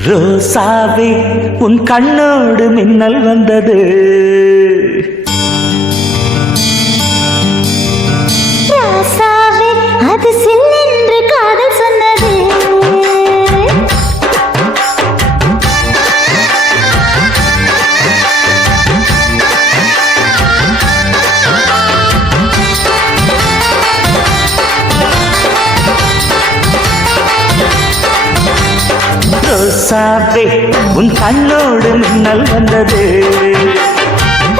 ரோசாவே உன் கண்ணோடு மின்னல் வந்தது. ரோசாவே அது சில்லென்று காதல் சொன்னது. ரோசாவே உன் கண்ணோடு மின்னல் வந்தது.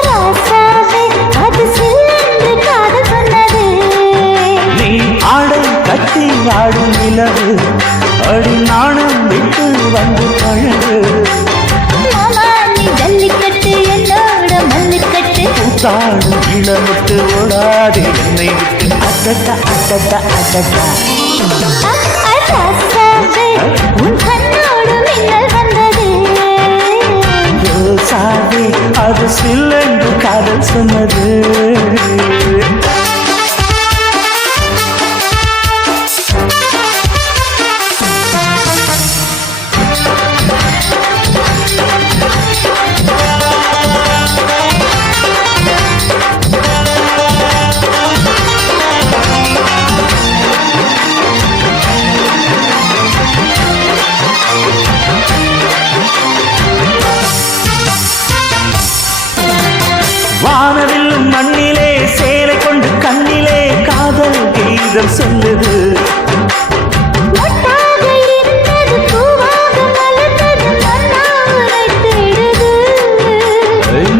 ரோசாவே அது சில்லென்று காதல் சொன்னது. நீ ஆடை கட்டி ஆடும் நிலவு அடி நாணம் விட்டு வந்து பழகு. மாமா நீ ஜல்லிக்கட்டு என்னோட மல்லுக்கட்டு. கூத்தாடும் இளமுட்டு ஓடாது என்னை விட்டு. அடடா அடடா அடடா. ரோசாவே உன் கண்ணோடு மின்னல் வந்தது. ரோசாவே அது சில்லென்று காதல் சொன்னது. வானவில்லும் மண்ணிலே சேலை கொண்டு கண்ணிலே காதல் கீதம் சொல்லுது. மொட்டாக இருந்தது பூவாக மலர்ந்தது மன்னாரை தேடுது.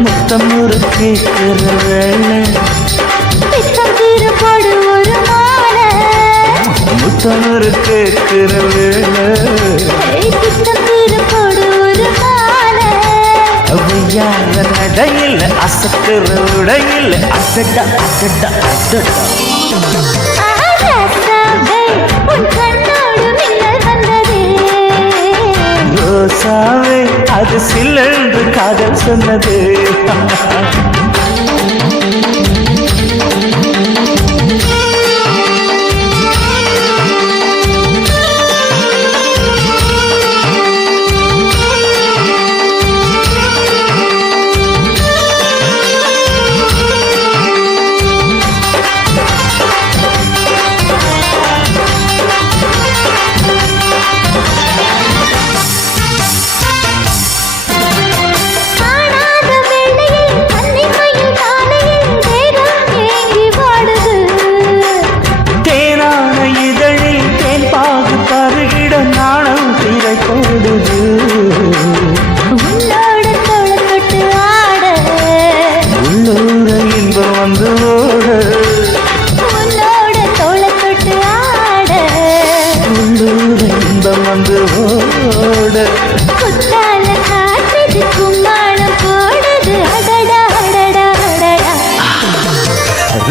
முத்தம் ஒரு கேட்கிற வேலை. பித்தம் தீரப்படு ஒரு மாலை. முத்தம் ஒரு கேட்கிற வேலை. பித்தம் தீரப்படு ஒரு மாலை. அவையாத நடையில் அசத்துற உடையில் அசட்டா அசட்டா அசட்டா. ரோசாவே உன் கண்ணோடு மின்னல் வந்தது. ரோசாவே அது சில்லென்று காதல் சொன்னது. காணாத வேளையில் கன்னிமையில் காலையில் தேகம் ஏங்கி வாடுது. தேனான இதழில் தேன் பாகு பருகிட நாணம் திரை போடுது. உன்னோட தோளத்தொட்டு ஆட. உள்ளூர இன்பம் வந்து ஓட. உன்னோட தோளத்தொட்டு ஆட. உள்ளூர இன்பம் வந்து ஓட. குத்தால காட்டுது கும்மாளம் போடுது. அடடா அடடா அடடா.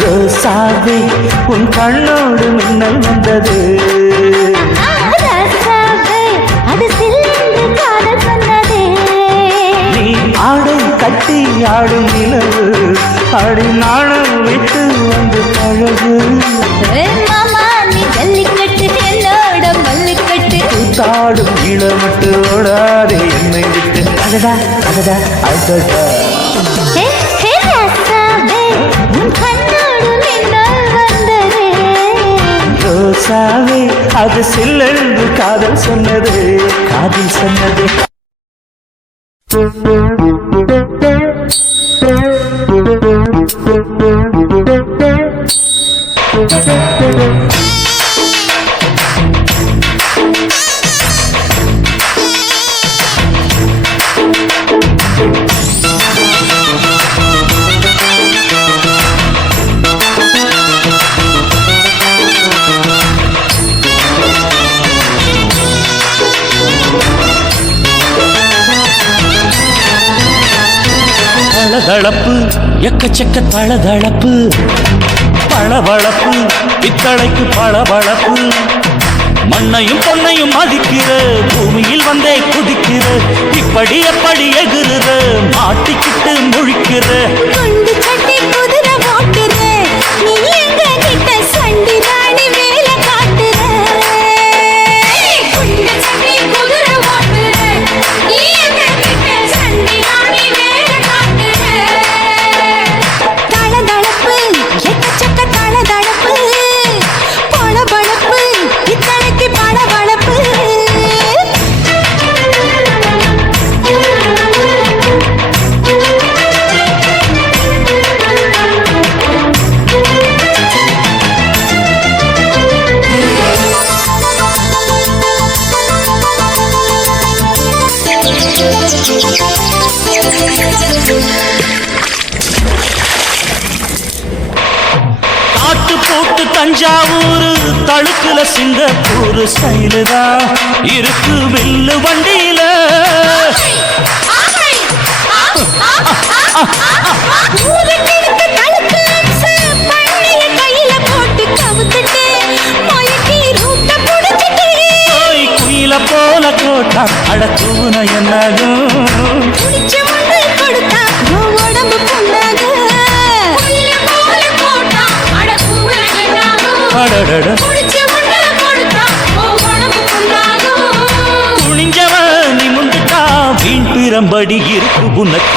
ரோசாவே உன் கண்ணோடு மின்னல் வந்தது. ரோசாவே அது சில்லென்று காதல் சொன்னது. நீ ஆடை கட்டி ஆடும் நிலவு அடி நாணம் விட்டு வந்து பழகு. மாமா நீ ஜல்லிக்கட்டு என்னோட மல்லுக்கட்டு. கூத்தாடும் இளமட்டு ஓடாதே என்னை விட்டு. அடடா அடடா அடடா. ஹே ஹே ரோசாவே உன் கண்ணோடு மின்னல் வந்தது. ரோசாவே அது சில்லென்று காதல் சொன்னது காதல் சொன்னது. தளதளப்பு எக்கச்சக்க தளதளப்பு பளபளப்பு பித்தளைக்கு பளபளப்பு. மண்ணையும் பொன்னையும் மதிக்கிற பூமியில் வந்தே குதிக்கிற. இப்படி எப்படி எகுறுற மாட்டிக்கிட்டு முழிக்கிற. குண்டு சட்டி குதிரை ஓட்டுற. நீ எங்க கிட்ட சண்டி தானி வேலை காட்டுற. குண்டு சட்டி குதிரை ஓட்டுற. காட்டு போட்டு தஞ்சாவூர் தழுக்குல சிங்கப்பூர் ஸ்டைலு தான் இருக்கு வில்லு வண்டியில. குயில போல கோட்டா அடக்கூன என்னதும் துணிஞ்சவன் நீ முந்துட்டா வீண் பிரம்படி இருக்கு உனக்கு.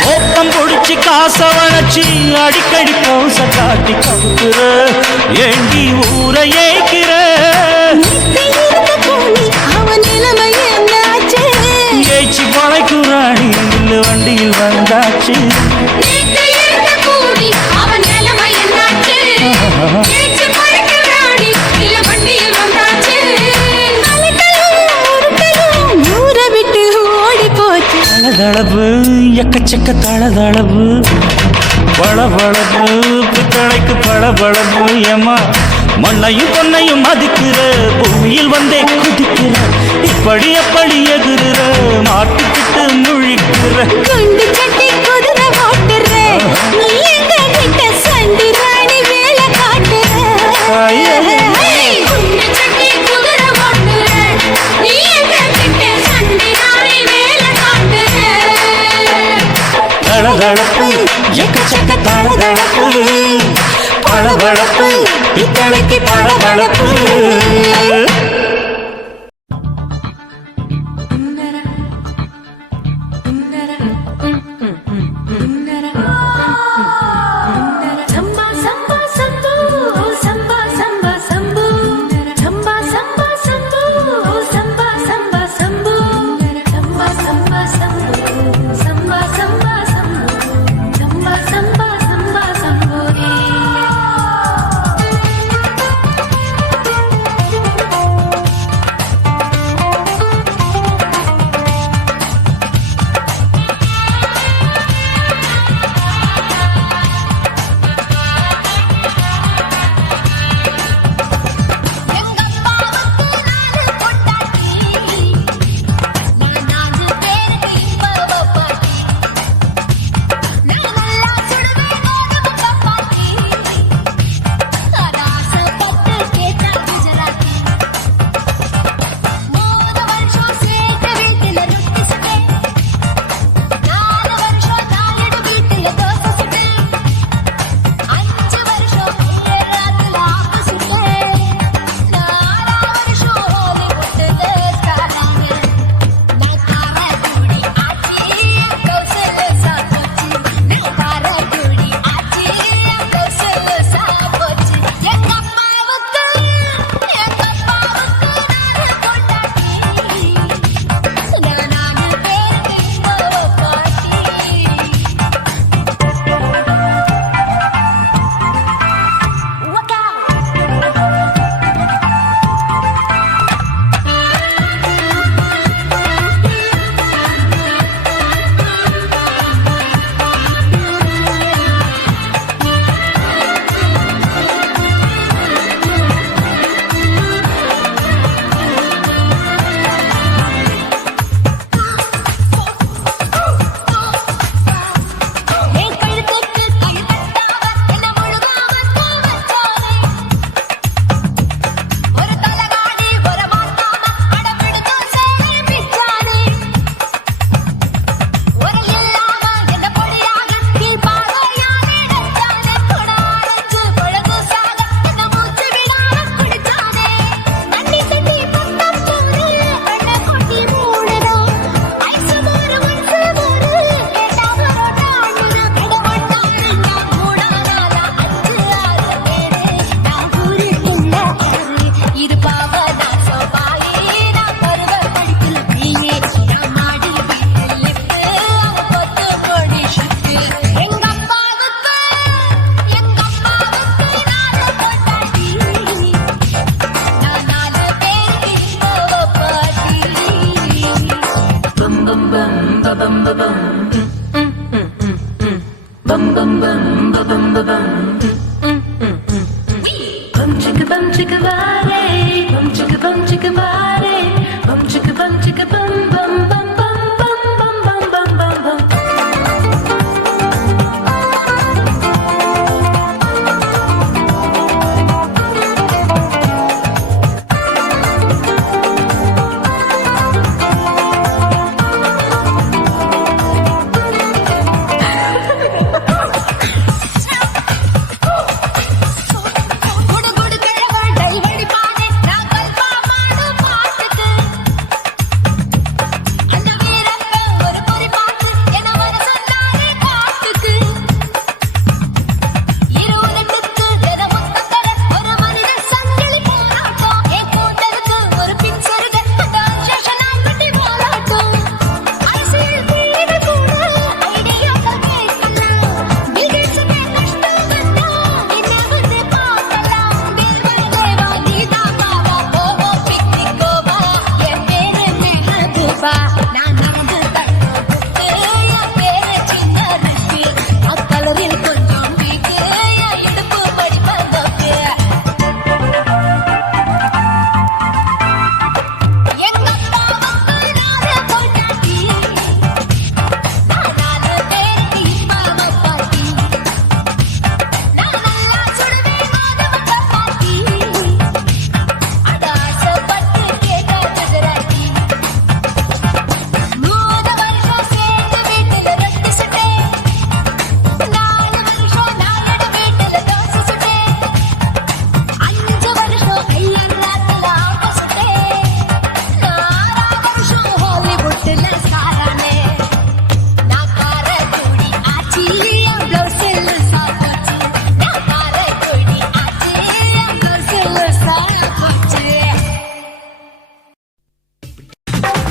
மோப்பம் பொடிச்சு காசை வளைச்சு அடிக்கடி போச காட்டி கவுக்குற ஏண்டி ஊரை ஏய்க்கிற. ஏய்ச்சி பழைக்குறாணி இல்ல வண்டியில் வந்தாச்சு. தளதளவு எக்கச்சக்க தளதளவு பளபளப்பு பித்தளைக்கு பளபளப்பு. ஏமா மண்ணையும் பொன்னையும் மதிக்கிற பூமியில் வந்தே குதிக்கிற இப்படி எப்படி எகுற மாட்டுக்கிட்டு முழிக்கிற. குண்டு சட்டி குதிரை ஓட்டுற நீ எங்க கிட்ட சண்டி ராணி வேலை காட்டுற. தளதளப்பு எக்கச்சக்க தளதளப்பு பளபளப்பு பித்தளைக்கு பளபளப்பு. bum chicka body, bum chicka body, bum chicka bum bum bum bum bum bum bum bum bum bum.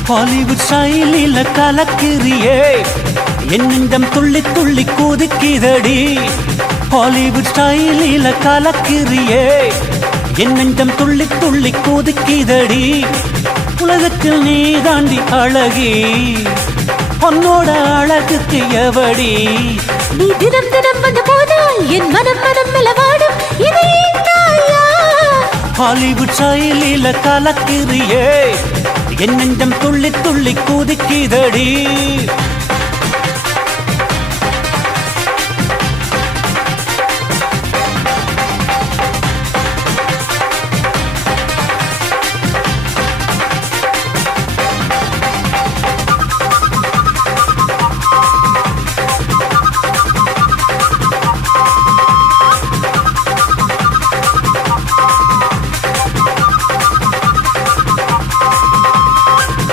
Hollywood ஸ்டைலில கலக்கிறியே என் நெஞ்சம் துள்ளி துள்ளி குதிக்குதடி ஹாலிவுட் ஸ்டைலில கலக்கிறியே என் நெஞ்சம் துள்ளி துள்ளி குதிக்குதடி உலகத்தில் நீ தாண்டி அழகி உன்னோட அழகுக்கு எவடி நீ தினம் தினம் வந்த போதால் என் மனம் மனம் மெலவாடும் இது தாயா ஹாலிவுட் ஸ்டைலில கலக்கிறியே என் நெஞ்சம் துள்ளி துள்ளி குதிக்குதடி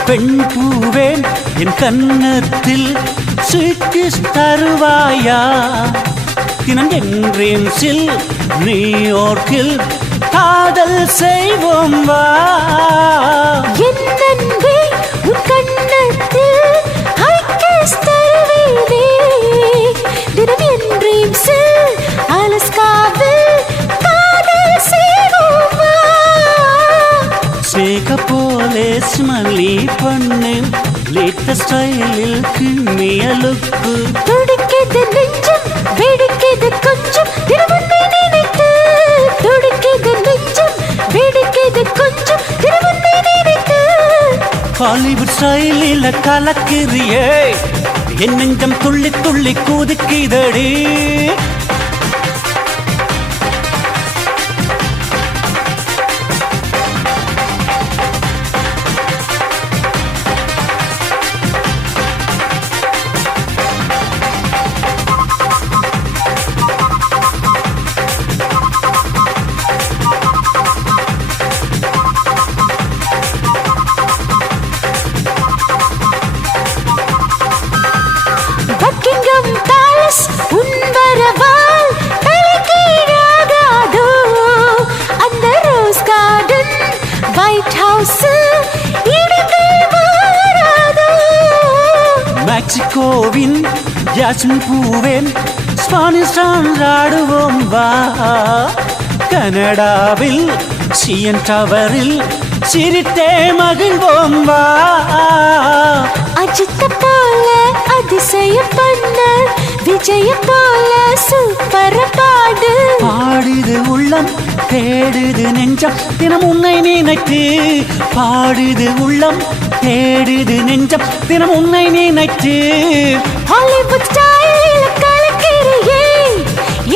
பெண் பூவேன் என் கன்னத்தில் ஸ்வீட் தருவாயா தினம் என் ட்ரீம்ஸில் நியூயார்க்கில் காதல் செய்வோம் வா என் அன்பே உன் கன்னத்தில் ஹைக்கிஸ் தருவேனே தினம் என் ட்ரீம்ஸில் அலஸ்காவில் காதல் செய்வோம் வா சேக போலே ஸ்மல்லி பண்ணு லேட்ட ஸ்டைலில் கிண்ணிய லுக்கு துடிக்குது நெஞ்சம் வெடிக்குது கொஞ்சம் திருவண்ணை நினைத்து துடிக்குது நெஞ்சம் வெடிக்குது கொஞ்சம் திருவண்ணை நினைத்து ஹாலிவுட் ஸ்டைலில் கலக்கிறியே என் நெஞ்சம் துள்ளி துள்ளி குதிக்குதடி மெக்சிகோவின் ஜாஸ்மின் பூவேன் ஸ்பானிஷ் டான்ஸ் ஆடுவோம் வா கனடாவில் சிஎன் டவரில் சிரித்தே மகிழ்வோம் வா அஜித்த போல அதிசய பண்ண விஜய போல சூப்பர் பாடு பாடுது உள்ள உள்ளம் தேடுது நெஞ்சம் தினம் உன்னை நினைத்து பாடுது உள்ளம் தேடுது நெஞ்சம் தினம் உன்னை நினைத்து ஹாலிவுட் ஸ்டைலில் கலக்கிறியே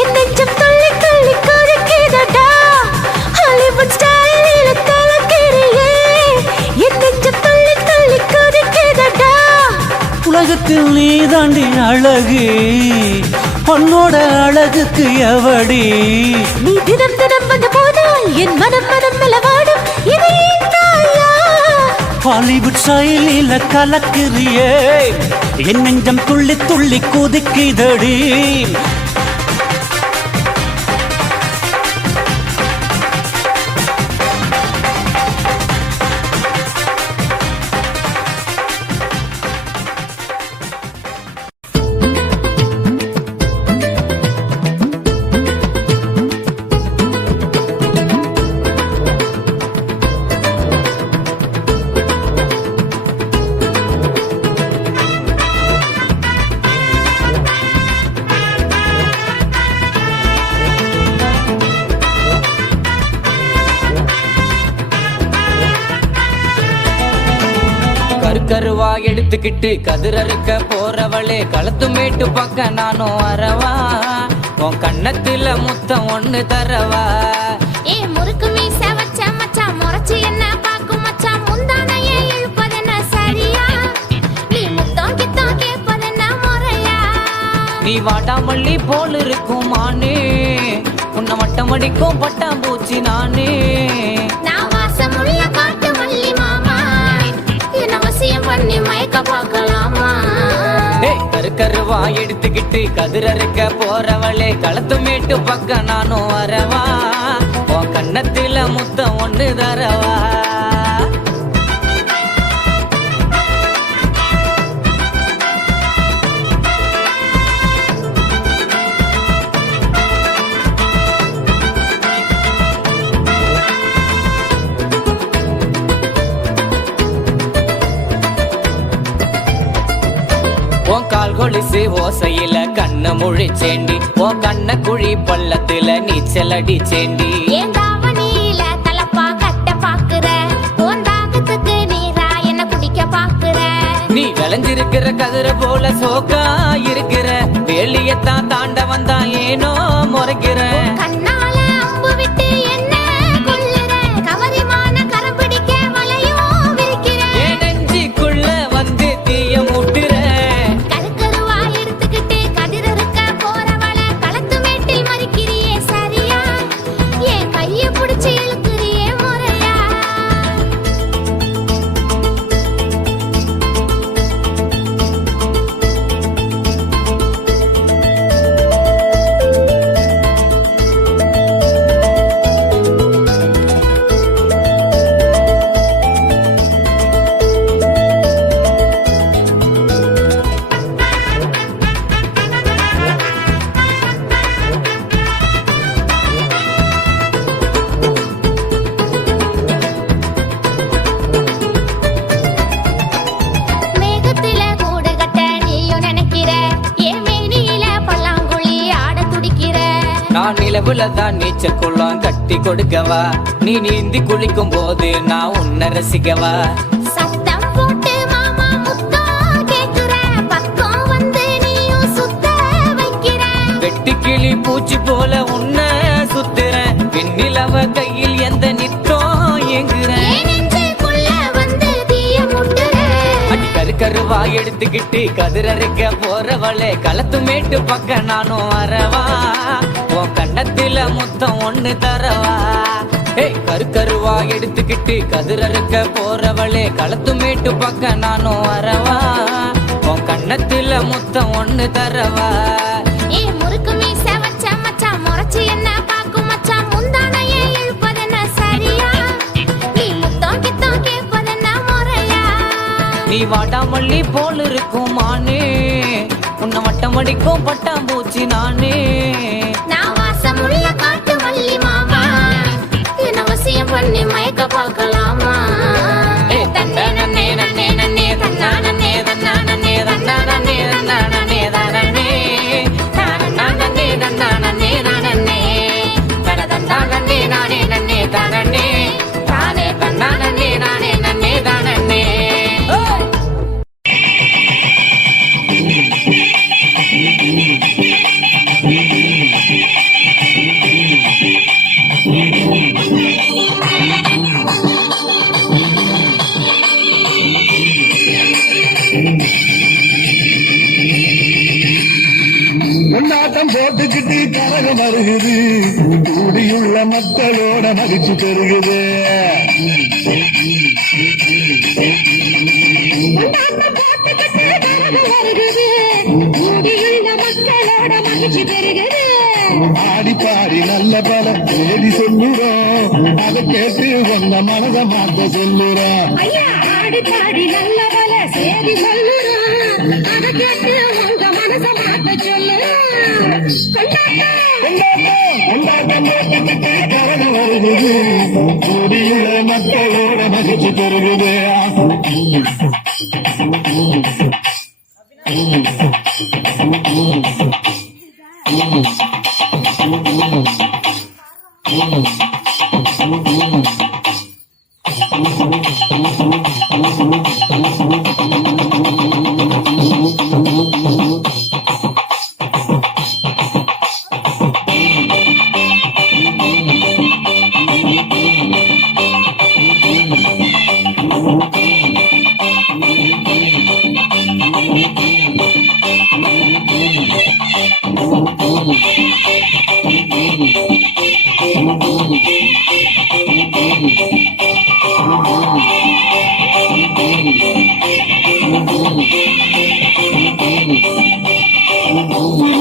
என் நெஞ்சம் துள்ளி துள்ளி கொதிக்குதடா ஹாலிவுட் ஸ்டைலில் கலக்கிறியே என் நெஞ்சம் துள்ளி துள்ளி கொதிக்குதடா உலகத்தில் நீ தாண்டி அழகு உன்னோட அழகுக்கு எவடி நீ தினம் தினம் வந்த போதால் என் மனம் மனம் மெலவாடும் இது என் தாயா ஹாலிவுட் ஸ்டைலில் கலக்கிறியே என் நெஞ்சம் துள்ளி துள்ளி குதிக்குதடி கருவா எடுத்துக்கிட்டு கதிரறுக்க போறவளே களத்து மேட்டு பக்க நானும் வரவா உன் கண்ணத்துல முத்தம் ஒண்ணு தரவா ஏ முறுக்கு மீச வச்ச மச்சான் முறைச்சு என்ன பாக்கும் மச்சான் முந்தானையே இழுப்பதென்ன சரியா நீ முத்தம் கித்தம் கேட்பதென்ன முறையா நீ வாடாமல்லி போல் இருக்கும் மானே உன்னை வட்டம் அடிக்கும் பட்டாம்பூச்சி நானே நான் வாசமுள்ள காட்டு மல்லி மாமா என்ன வசியம் பண்ணி மயக்க பார்க்கலாமா கருவா எடுத்துக்கிட்டு கதிரறுக்க போறவளே களத்து மேட்டு பக்க நானும் வரவா உன் கண்ணத்துல முத்தம் ஒண்ணு தரவா உன் கால் கொலுசு ஓசையில கண்ணு முழிச்சேண்டி உன் கண்ண குழி பள்ளத்துல நீச்சல் அடிச்சேண்டி ஏன் தாவணியில தலப்பா கட்ட பாக்குற உன் தாகத்துக்கு நீரா என்ன குடிக்க பாக்குற நீ விளைஞ்சிருக்கிற கதிர போல சோக்கா இருக்கிற வேலியத்தான் தாண்ட வந்தா ஏனோ முறைக்கிற கண்ணால அம்பு விட்டு என்ன கொல்லுற கவரிமான கரம் பிடிக்க வலையும் விரிக்கிற என் நெஞ்சுக்குள்ள வந்து தீய முட்டுற கருக்கருவா எடுத்துக்கிட்டு கதிரறுக்க போறவள களத்து மேட்டில் மறிக்கிறியே சரியா என் கைய புடிச்சு இழுக்கிறியே முறையா மேகத்தில கூடு கட்ட நீயும் நினைக்கிற என் மேனியில பல்லாங்குழி ஆட துடிக்கிற நான் நிலவுல தான் நீச்சல் குளம் கட்டி கொடுக்கவா நீ நீந்தி குளிக்கும் போது நான் உன்னை ரசிக்கவா சத்தம் போட்டு மாமா முத்தம் கேக்குற பக்கம் வந்து நீயும் சுத்த வைக்கிற வெட்டி கிளி பூச்சி போல உன்னை சுத்துற வெண்ணிலவ கையில் எந்த நித்தம் ஏங்குற என் நெஞ்சுக்குள்ள வந்து தீய முட்டுற கருவா எடுத்துக்கிட்டு கதிரறுக்க போறவளே களத்து மேட்டு பக்க நானும் வரவா உன் கண்ணத்துல முத்தம் ஒண்ணு தரவா கருவா எடுத்துக்கிட்டு கதிரறுக்க போறவளே களத்து மேட்டு பக்க நானும் வரவா உன் கண்ணத்துல முத்தம் ஒண்ணு தரவா ஏ முறுக்கு மீச வச்ச மச்சான் முறைச்சு என்ன பாக்கும் மச்சான் முந்தானையே இழுப்பதென்ன சரியா நீ முத்தம் கித்தம் கேட்பதென்ன முறையா நீ வாடாமல்லி போல் இருக்கும் மானே உன்னை வட்டம் அடிக்கும் பட்டாம்பூச்சி நானே நான் வாசமுள்ள காட்டு மல்லி மாமா என்ன வசியம் பண்ணி மயக்க பார்க்கலாமா தன்னே நன்னே நன்னே நன்னே தன்னா நன்னே தன்னா நன்னே தன்னா நன்னே தன்னா நன்னே தானே தானே நன்னே தன்னா நன்னே தானே தன தன்னா மக்களோட மகிழ்ச்சி பெருகுது. ஆடி பாடி நல்ல பல தேடி சொல்லுறோம், அதை கேட்டு வந்த மனத மாத்த சொல்லுறோம். ஆடி பாடி நல்ல பல சேதி சொல்லுறோம், அதை கேட்டு உங்க மனச மாத்த சொல்லுறோம். கொண்டாட்டம் போட்டுக்கிட்டு கரடு வருகுது, கூடியுள்ள மக்களோட மகிழ்ச்சி பெருகுது.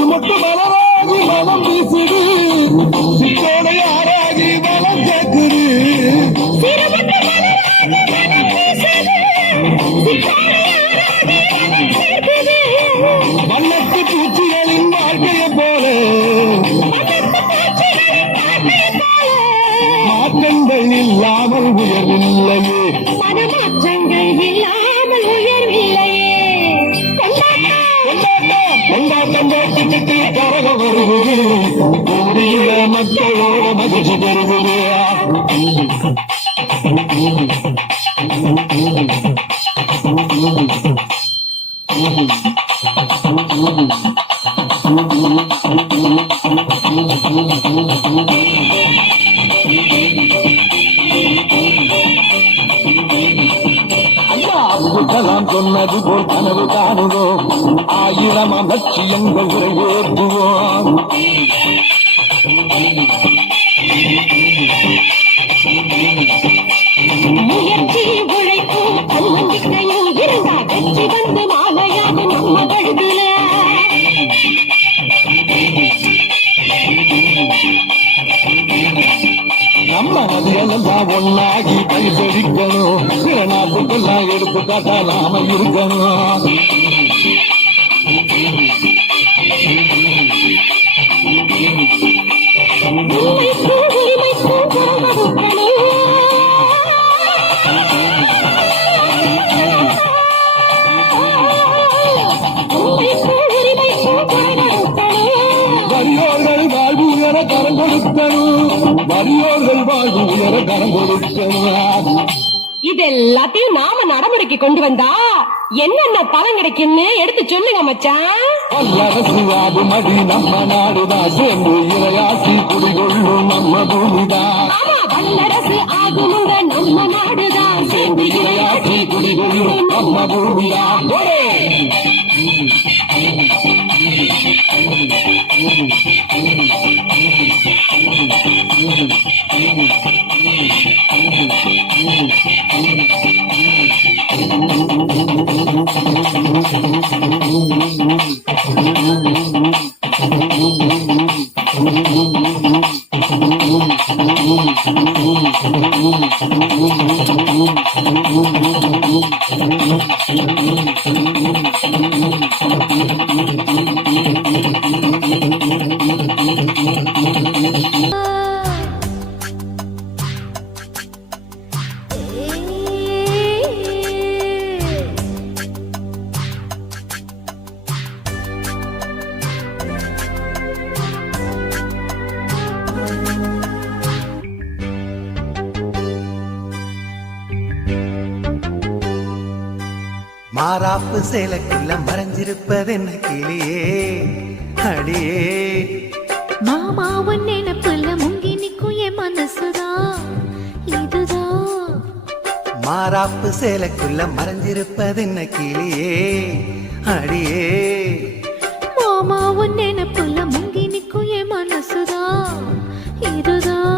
மட்டும் மலராகி மனம் வீசுது, சித்தோடையாராகி மனம் கேட்குது. வண்ணத்து பூச்சிகளின் வாழ்க்கையை போல மாற்றங்கள் இல்லாமல் உயர்வில்லையே, மனமாற்றங்கள் இல்லாமல் உயர்வில்லையே. கொண்டாட்டம் போட்டுக்கிட்டு கரக வருவது, கூடியுள்ள மக்களோட மகிழ்ச்சி பெறுவது. ஐயா அப்துல் கலாம் சொன்னது போல் கனவு காணுவோம், 1000 லட்சியங்கள் நிறைவேற்றுவோம். முயற்சி உழைப்பும் தன்னம்பிக்கையும் இருந்தா வெற்றி வந்து மாலையாக நம்ம கழுதுல. நம்ம நதியெல்லாம் ஒன்னாகி பயிர்சடிக்கணும், பிற நாட்டுக்கெல்லாம் எடுத்துக்காட்டா நாம இருக்கணும். உரிமைக்கும் குரல் கொடுக்கணும். வறியோர்கள் வாழ்வு உயர கரம் கொடுக்கணும், வறியோர்கள் வாழ்வு உயர கரம் கொடுக்கணும். இது எல்லாத்தையும் நாம நடைமுறைக்கு கொண்டு வந்தா என்னென்ன பலன் கிடைக்கும்னு எடுத்து சொல்லுங்க மச்சான். வல்லரசு ஆகுமடி நம்ம நாடுதான், சேர்ந்து இரையாட்சி குடிகொள்ளும் நம்ம பூமிதான். ஆமா, வல்லரசு ஆகுமுங்க நம்ம நாடுதான், சேர்ந்து இரையாட்சி குடிகொள்ளும் நம்ம பூமிதான். மாறாப்பு சேலைக்குள்ள மறைஞ்சிருப்பதென்ன கிளியே அடியே. மாமாவன் நினைப்புல முங்கி நிக்கும் என் மனசுதான் இதுதான். மாறாப்பு சேலைக்குள்ள மறைஞ்சிருப்பதென்ன கிளியே அடியே. மாமாவன் நினைப்புல முங்கி நிக்கும் என் மனசுதான் இதுதான்.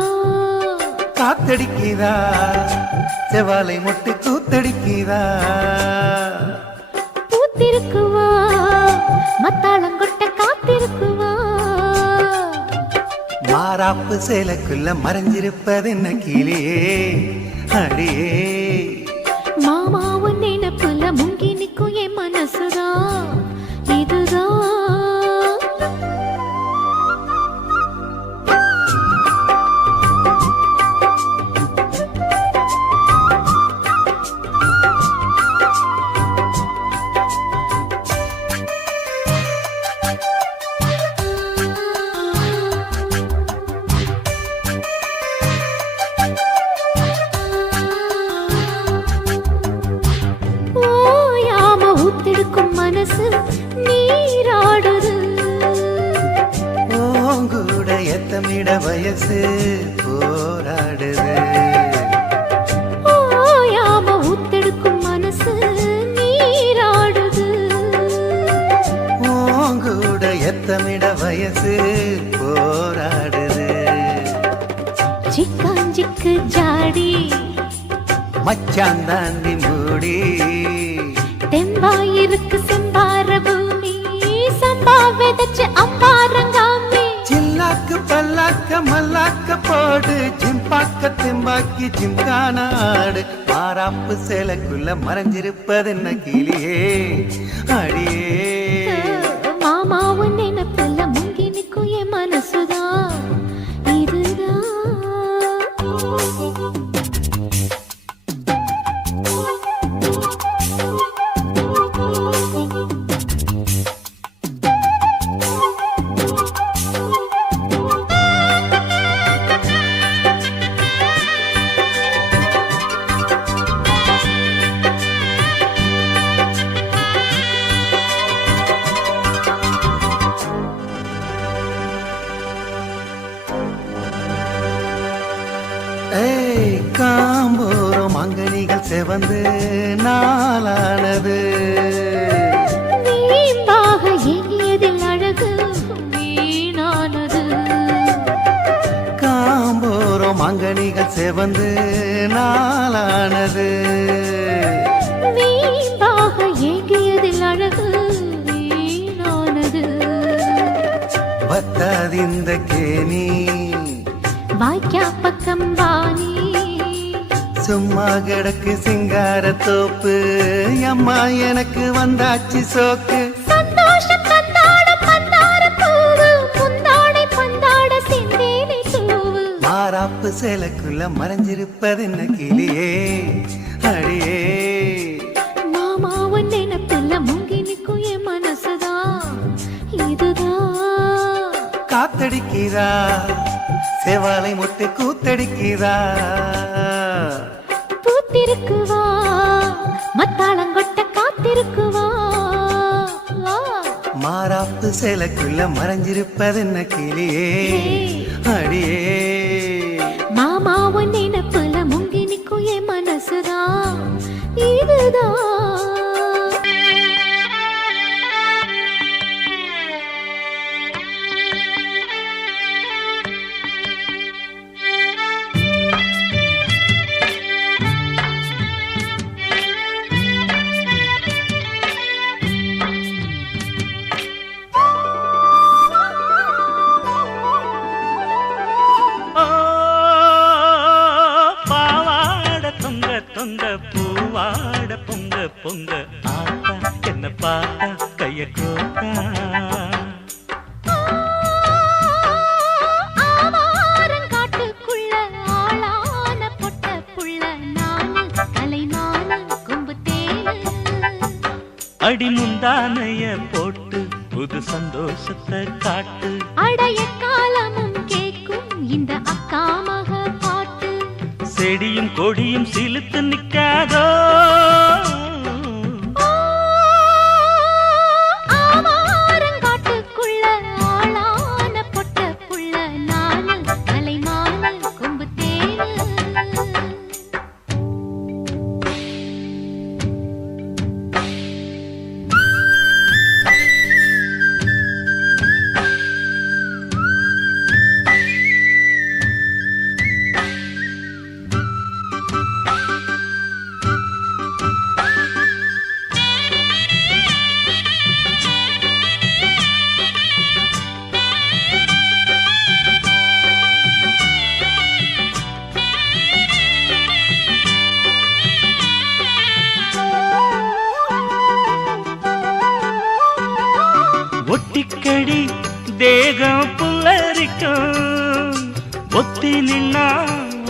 காத்தடிக்குதா செவாலை மொட்டு கூத்தடிக்குதா பூத்திருக்குவா மத்தாளங்கொட்ட காத்திருக்குவா மாறாப்பு சேலைக்குள்ள மறைஞ்சிருப்பது என்ன கிளியே அடியே மாமாவும் நினைப்புல முங்கி நிக்கும் என் மனசுதா இதுதான் மனசு நீராடுது ஓங்கூட எத்தமிட வயசு போராடுது ஓயாம ஊத்தெடுக்கும் மனசு நீராடுது ஓங்கூட எத்தமிட வயசு போராடுது சிக்காஞ்சிக்கு ஜாடி மச்சான் தாண்டி மூடி தெம்பாயிருக்கு செம்பார பூமி சம்பா விதைச்சு அம்பாரங்காமி சில்லாக்கு பல்லாக்க மல்லாக்க போடு ஜிம்பாக்க தெம்பாக்கி ஜிம்கானாடு மாறாப்பு சேலைக்குள்ள மறைஞ்சிருப்பது என்ன கிளியே அடியே மாமாவும் நினைப்புல முங்கி நிக்கும் என் மனசுதான் இதுதான் காம்போரம் அங்கனிகள் செவந்து நாளானது வீம்பாக எண்ணியதில் அழகு வீணானது காம்போரம் அங்கனிகள் செவந்து நாளானது வீம்பாக எண்ணியதில் அழகு வீணானது பத்தாதிந்த கேணி வாய்க்கா பக்கம் வாணி சும்மா கிடக்கு சிங்கார தோப்பு அம்மா எனக்கு வந்தாச்சு சோக்கு சந்தோஷம் தந்தாட பந்தார பூவு புந்தாடை பந்தாட சிந்தேனை தூவு மாறாப்பு சேலைக்குள்ள மறைஞ்சிருப்பது என்ன கிளியே அடியே மாமாவும் நினைப்புல முங்கி நிக்கும் என் மனசுதான் இதுதான் காத்தடிக்குதா செவாலை முட்டு கூத்தடிக்குதா பூத்திருக்குவா மத்தாளங்கொட்ட காத்திருக்குவா மாறாப்பு சேலைக்குள்ள மறைஞ்சிருப்பது என்ன கிளியே அடியே மாமாவும் நினைப்புல முங்கி நிக்கும் என் மனசுதான் இதுதான் தொங்க பூவாட பொங்க பொங்க ஆத்தா என்ன பார்த்தா கைய கோத்தா ஆவாரங்காட்டுக்குள்ள ஆளான பொட்ட புள்ள நானு கலைமான கொம்பு தேனு அடி முந்தானைய போட்டு புது சந்தோஷத்தை காட்டு அடைய காலமும் கேக்கும் இந்த அக்கா மக பாட்டு செடியும் கொடியும் சிலுத்து நிக்காதோ ஆவாரங்காட்டுக்குள்ள ஆளான பொட்ட புள்ள நானு கலைமான கொம்பு தேனு ஒத்தி நின்னா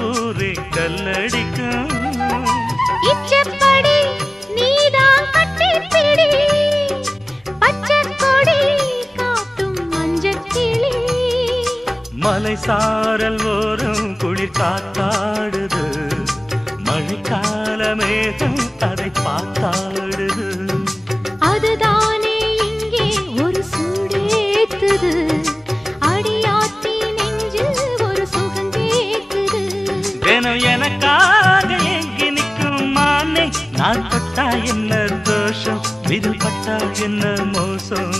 ஊரே கல்லடிக்கும். இச்சப்படி நீதான் கட்டிப்பிடி பச்சை கொடி காட்டும் மஞ்சள் கிளி. மலை சாரல் ஓரம் குளிர் காத்தாடுது, மழைக்கால மேகம் அதை பார்த்தாடுது. அதுதானே இங்கே ஒரு சூடேத்துது, அடியாத்தி நெஞ்சில் ஒரு சுகம் கேக்குது. தினம் எனக்காக எங்கி நிற்கும் மானே, நான் பட்டா என்ன தோஷம், விதில் பட்டா என்ன மோசம்.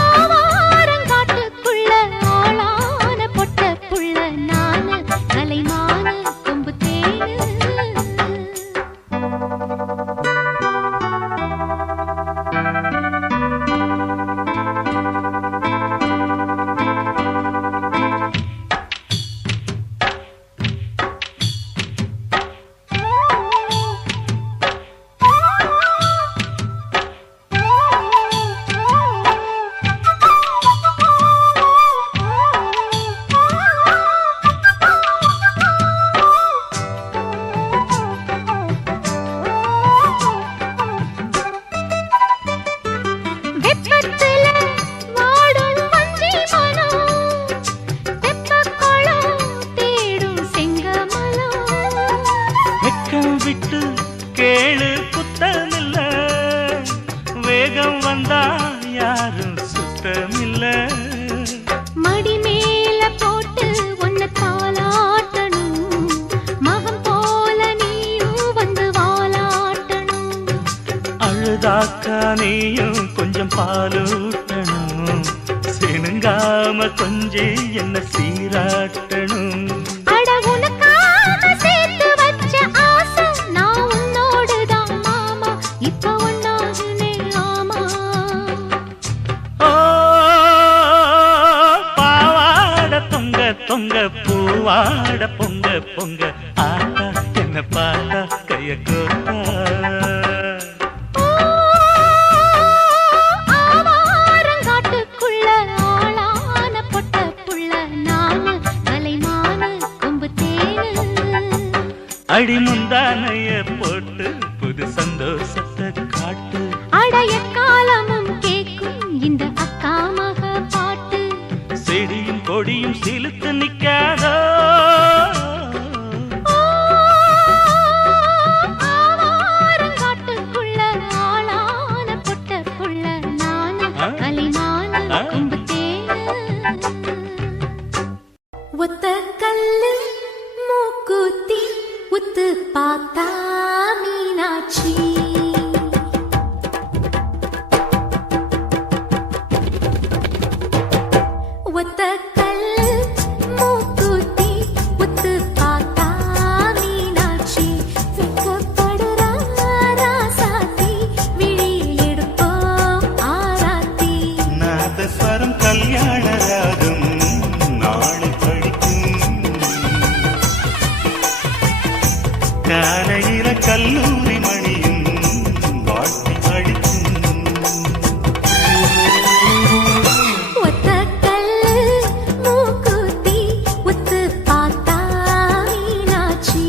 ஆவாரங்காட்டுக்குள்ள ஆளான பொட்ட புள்ள நானு, கலைமான கொம்பு தேனு. வெப்பத்துல வாடும் வஞ்சி மனம், தெப்பக்குளம் தேடும் செங்கமலம். வெக்கம் விட்டு கேளு குத்தமில்ல, வேகம் வந்தா யாரும் சுத்தமில்ல. மடி மேல போட்டு ஒன்ன தாலாட்டணும், மகம் போல நீயும் வந்து வாலாட்டணும். அழுதாக்கா நீயும் கொஞ்சம் பாலூட்டணும், சினுங்காம கொஞ்சி என்ன சீராட்டணும். அட உனக்காக சேர்த்து வச்ச ஆசை நான் உன்னோடுதான் மாமா, இப்ப ஒன்னாகுனே ஆமா. ஓ பாவாட தொங்க தொங்க பூவாட பொங்க பொங்க, ஆட்டா என்ன பாட்டா கைய கோத்தா. ஆவாரங்காட்டுக்குள்ள ஆளான பொட்ட புள்ள நானு, கலைமான கொம்பு தேனு. அடி முந்தானைய போட்டு புது சந்தோஷத்தை காட்டு. அடைய காலமும் கேக்கும் இந்த அக்கா மக பாட்டு. செடியும் கொடியும் சிலுத்து நிக்காதோ, ஆவாரங்காட்டுக்குள்ள ஆளான பொட்ட புள்ள நானு, கலைமான கொம்பு தேனு. ஒத்த கல்லு மூக்குத்தி உத்து பார்த்தா மீனாட்சி. ஒத்த கல்லு மூக்குத்தி உத்து பார்த்தா மீனாட்சி. வெக்கப்படுறா ராசாத்தி, விழியில் எடுப்போம் ஆராத்தி. நாதஸ்வரம் கல்யாண ராகம் நாளை படிக்கும், காலையில கல்லூரி மணியும் வாழ்த்தி அடிக்கும். ஒத்த கல்லு மூக்குத்தி உத்து பார்த்தா மீனாட்சி.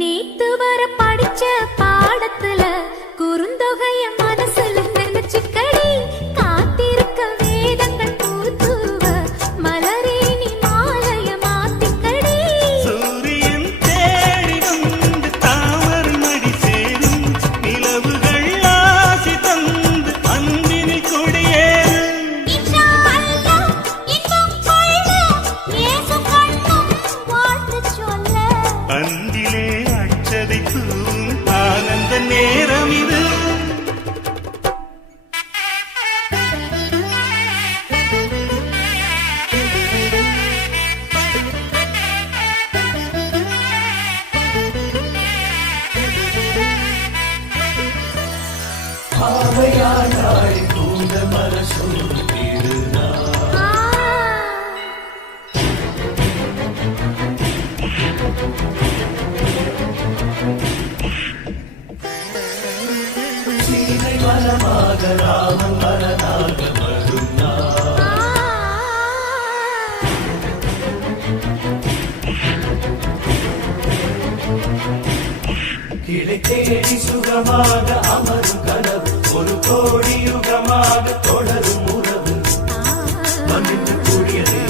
நேத்து வர படிச்ச பாடத்துல குறுந்தொகைய மனசுல நினைச்சுக்கடி. காத்திருக்க வேதங்கள் பூத்துவ மலரே நீ மாலைய மாத்திக்கடி. சூரியன் தேடி வந்து தாமரை மடி சேரும், நிலவுகள் ஆசி தந்து அன்பினில் கொடியேறும். இன்ஷா அல்லாஹ் இன்பம் கொள்ள இயேசு கண்ணும் வாழ்த்து சொல்ல. அன்பிலே அச்சதை தூவும் ஆனந்த நேரம் இது. கிளை தேடி சுகமாக அமரும் கனவு ஒரு கோடி யுகமாக தொடரும் உறவு மன்னித்து கூடியதே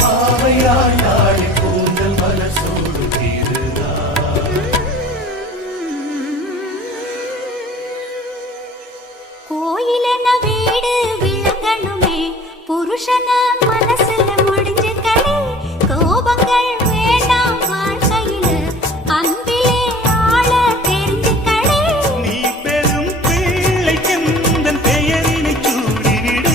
பாவையாய் நாடி கூந்தல் மனசோடு தீருதான் கோயில் என்ன வீடு விளங்கணுமே புருஷன மனசுல முடிஞ்ச கடை கோபங்கள் வேண்டாம் வாழ்க்கையில அன்பிலே ஆள தெரிஞ்ச கடை நீ பெரும் பிள்ளைக்கெந்தன் பெயரினை சூடிவிடு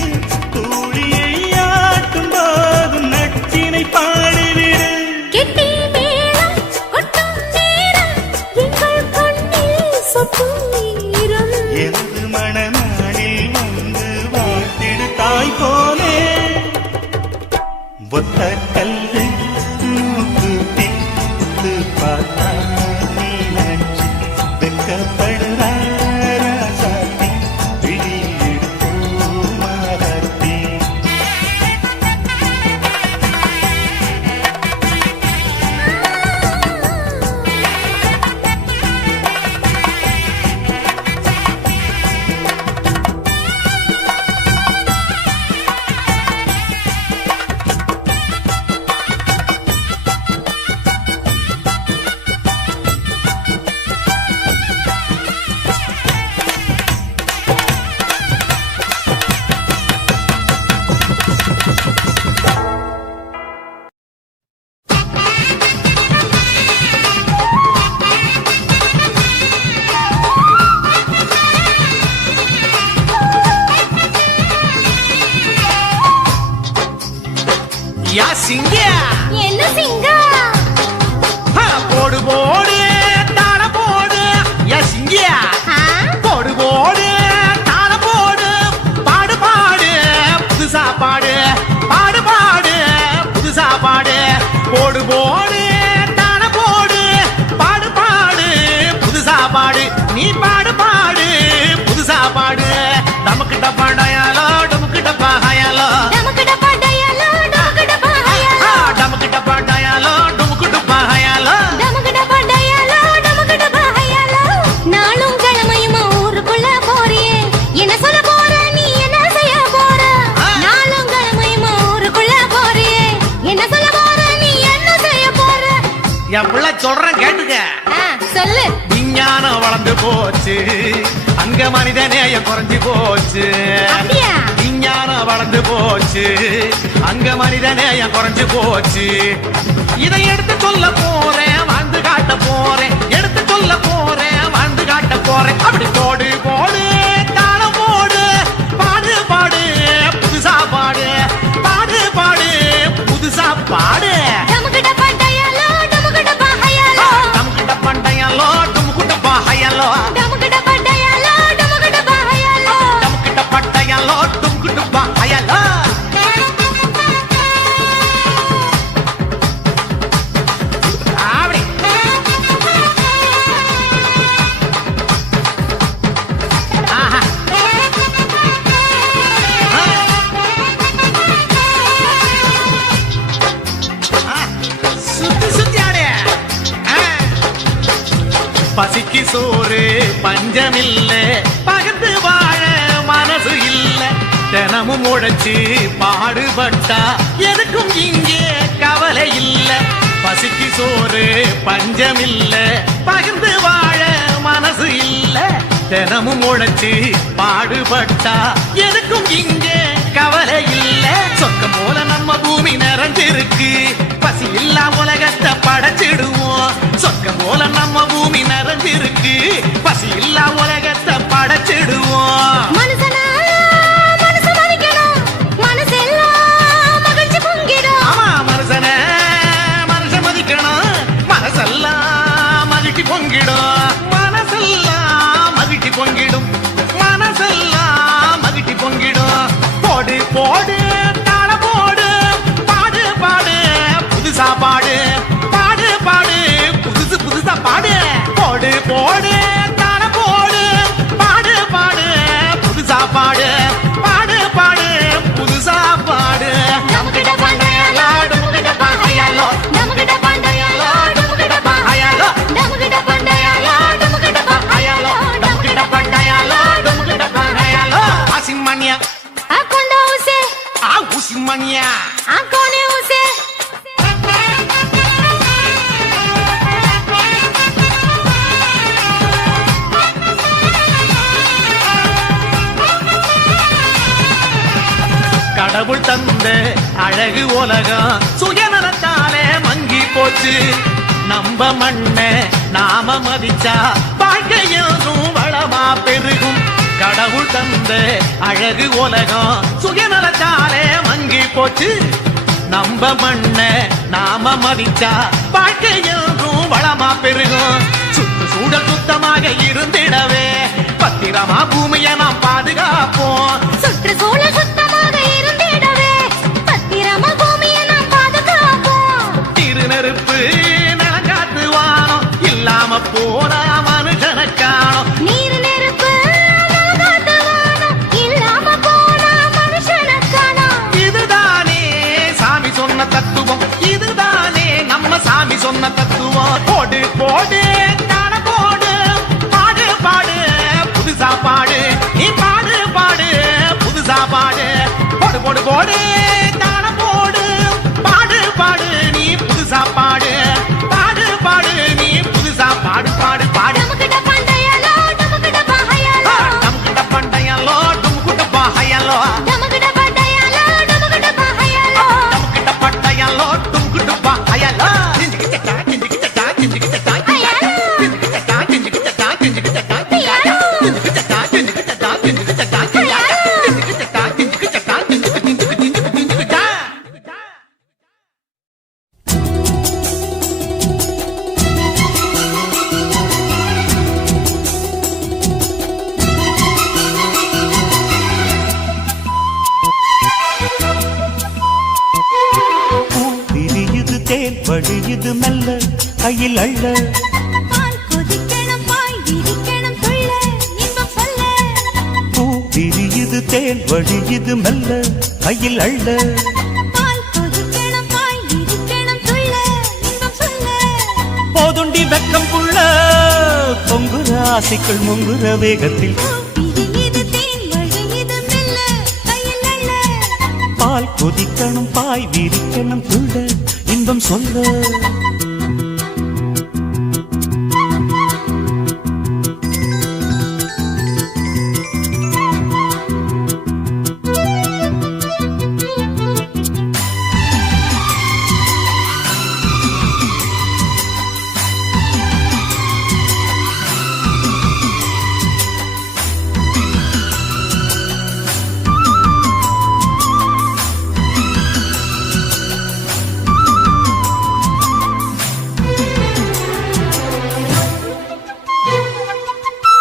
கூடியை ஆட்டும் போதும் நச்சினை பாடிவிடு கெட்டி மேளம் கொட்டும் நேரம் எங்கள் கண்ணில் சொட்டும் நீரம் எனது மணநாளில் வந்து வாழ்த்திடு தாய் போலே ஒத்த கல்லு மூக்கு பித்து பார்த்தா மீனாட்சி வெக்கப்படுறாராசாத்தி விழியெடுப்போ மாறாத்தி யா சிங்கியா என்ன சிங்கம் போடு போடு தாள போடு யா சிங்கியா போடு போடு தாள போடு பாடு பாடு புதுசா பாடு பாடு பாடு புதுசா பாடு போடு போடு தாள போடு பாடு பாடு புதுசா பாடு நீ பாடு பாடு புதுசா பாடு நமக்கு டப்பாடாயாலோ நமக்கு டப்பாயாலோ நமக்கு டப்பாடையாலோ நமக்கு டப்பாடையாலோ நமக்கு டப்பாடாயாலோ நமக்கு டப்பாயாலோ நமக்கு டப்பாடையாலோ நமக்கு டப்பாடையாலோ நாளும் கிழமையுமா ஊருக்குள்ள போறியே என்ன சொல்ல போற நீ என்ன செய்ய போற நாளும் கிழமையுமா ஊருக்குள்ள போறியே என்ன சொல்ல போற நீ என்ன செய்ய போற என் பிள்ளை சொல்றேன் கேட்டுக்க சொல்லு விஞ்ஞானம் வளர்ந்து போச்சு அங்க மனித நேயம் குறைஞ்சு போச்சு அப்படியா விஞ்ஞானம் வளர்ந்து போச்சு அங்க மனித நேயம் குறைஞ்சு போச்சு இதை எடுத்து சொல்ல போறேன் வாழ்ந்து காட்ட போறேன் எடுத்து சொல்ல போறேன் வாழ்ந்து காட்ட போறேன் அப்படி போடு போடு தாளம் போடு பாடு பாடு புதுசா பாடு பாடு பாடு புதுசா பாடு நமக்கு டப்பாடையாலோ நமக்கு டப்பாடையாலோ நமக்கு டப்பண்டையாலோ நமக்கு டப்பாயாலோ நமக்கு டப்பாடையாலோ நமக்கு டப்பாடையாலோ நமக்கு டப்பண்டையாலோ நமக்கு டப்பாயாலோ அப்படி ஆஹா சுத்தி சுத்தி ஆடு பசிக்கு சோறு பஞ்சமில்ல பகத்து வாழ மனசு இல்ல தினமும் உழைச்சு பாடுபட்டா எதுக்கும் இங்கே கவலை இல்ல பசிக்கு சோறு பஞ்சமில்ல பகிர்ந்து வாழ மனசு இல்ல தினமும் உழைச்சு பாடுபட்டா எதுக்கும் இங்கே கவலை இல்ல சொக்கம் போல நம்ம பூமி நிறைஞ்சிருக்கு பசி இல்லா உலகத்தை படைச்சிடுவோம் சொக்கம் போல நம்ம பூமி நிறைஞ்சிருக்கு பசி இல்லா உலகத்தை படைச்சிடுவோம் மனுஷனா மனசு மதிக்கணும் மனசெல்லாம் மகிழ்ச்சி பொங்கிடும் ஆமா மனுஷன மனுஷன் மதிக்கணும் மனசெல்லாம் மதிக்கு பொங்கிடும் மனசெல்லாம் அழகு உலகம் சுயநலத்தாலே மங்கி போச்சு நம்ம மண்ண நாம மதிச்சா வாழ்க்கையும் வளமா பெருகும் கடவுள் தந்த அழகு உலகம் சுயநலத்தாலே மங்கி போச்சு நம்ம மண்ண நாம மதிச்சா வாழ்க்கையும் வளமா பெருகும் சுற்றுச்சூழல் சுத்தமாக இருந்திடவே பத்திரமா பூமியை நாம் பாதுகாப்போம் சுற்றுச்சூழல் சுத்தமாக இருந்திடவே பத்திரமா பூமியை நாம் பாதுகாப்போம் திருநெருப்பு நலங்காத்து வானம் இல்லாம போனா மனுஷனை காணோம் நீர் நெருப்பு நலங்காத்து வானம் இல்லாம போனா மனுஷனை காணோம் இதுதானே சாமி சொன்ன தத்துவம் இதுதானே நம்ம சாமி சொன்ன தத்துவம் போடு போடு தான போடு பாடு பாடு புதுசா பாடு நீ பாடு பாடு புதுசா பாடு போடு போடு போடு தான போடு பாடு பாடு நீ புதுசா பாடு பாடு பாடு நீ புதுசா பாடு பாடு பாடு நமக்கிட்ட பண்டையலோ நமக்கிட்ட பகையலோ நமக்கிட்ட பண்டையல்லோ டுமுக்கிட்ட பாகையல்லோ நமக்கிட்ட பண்டையலோ நமக்கிட்ட பகையலோ நமக்கிட்ட பட்டையல்லோ டுமுக்கிட்ட பாகையல்லோ கிஞ்சிக்கிட்டா கிஞ்சிக்கிட்டா கிஞ்சிக்கிட்டா ஐயலோ கிஞ்சிக்கிட்டா கிஞ்சிக்கிட்டா கிஞ்சிக்கிட்டா ஐயலோ கிஞ்சிக்கிட்டா கிஞ்சிக்கிட்டா கிஞ்சிக்கிட்டா கிஞ்சிக்கிட்டா கிஞ்சிக்கிட்டா கிஞ்சிக்கிட்டா விரியுது தேன் வழியுது மெல்ல கையில் அள்ள பால் கொதிக்கணும் பாய் விரிக்கணும் துள்ள இன்பம் சொல்ல பூ விரியுது தேன் வழியுது மெல்ல கையில் அள்ள பால் கொதிக்கணும் பாய் விரிக்கணும் துள்ள இன்பம் சொல்ல போதுண்டி வெக்கம் புள்ள பொங்குற ஆசைக்குள் முங்குற வேகத்தில் விரியுது தேன் வழியுது மெல்ல கையில் அள்ள பால் கொதிக்கணும் பாய் விரிக்கணும் துள்ள இன்பம் சொல்ல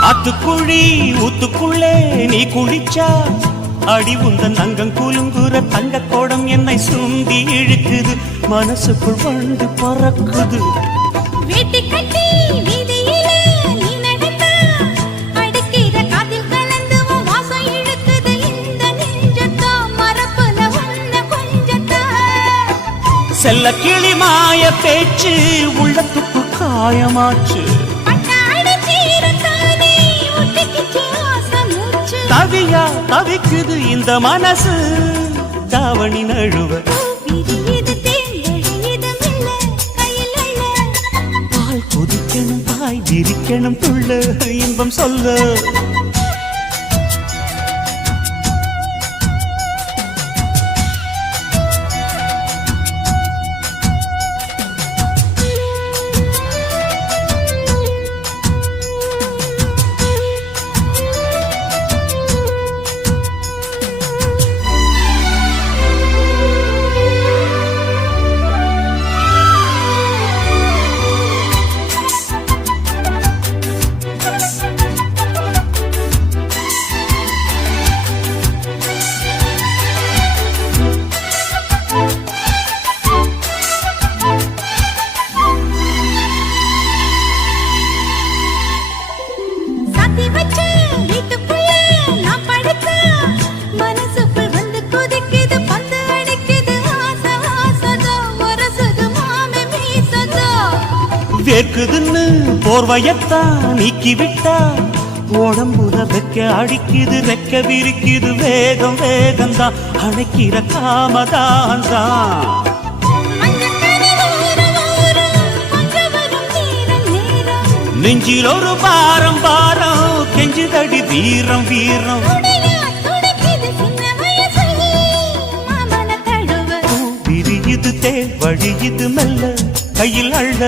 ஆத்துக்குழி ஊத்துக்குள்ளே நீ குளிச்சா அடி உந்தன் அங்கம் குலுங்குற தங்க கோடம் என்னை சுண்டி இழுக்குது மனசுக்குள் வந்து பறக்குது வேட்டி கட்டி வீதியிலே நீ நடந்தா அடிக்கிற காதில் கலந்து உன் வாசம் இழுக்குது இந்த நெஞ்சத்தா மரப்புல உன்ன கொஞ்சத்தா செல்ல கிளி மாய பேச்சு உள்ளத்துக்கு காயமாச்சு பட்டாடி சீரத்தானே ஒட்டிக்கிச்சு ஆசை மூச்சு தவியா தவிக்குது இந்த மனசு தாவணி நழுவ விரியுது தேன் வழியுது மெல்ல கையில் அள்ள பால் கொதிக்கணும் பாய் விரிக்கணும் துள்ள இன்பம் சொல்ல சாத்தி வச்ச வீட்டுக்குள்ள நான் படுத்தா மனசுக்குள் வந்து கொதிக்குது பந்து அடிக்குது ஆசை ஆசதோ வரசுது மாமே மீசதோ வேர்க்குதுன்னு போர்வையத்தான் நீக்கி விட்டா உடம்புல வெக்க அடிக்குது ரெக்க விரிக்குது வேகம் வேகம்தான் அணைக்கிற காமதான் தான் மஞ்சக்கனி ஊற ஊற கொஞ்சம் வரும் நேரம் நேரம் நெஞ்சில் ஒரு பாரம் பாரம் கெஞ்சுதடி வீரம் வீரம் துடியா துடிக்குது சின்ன வயசு மாமன தழுவ வழியுது மெல்ல கையில் அள்ள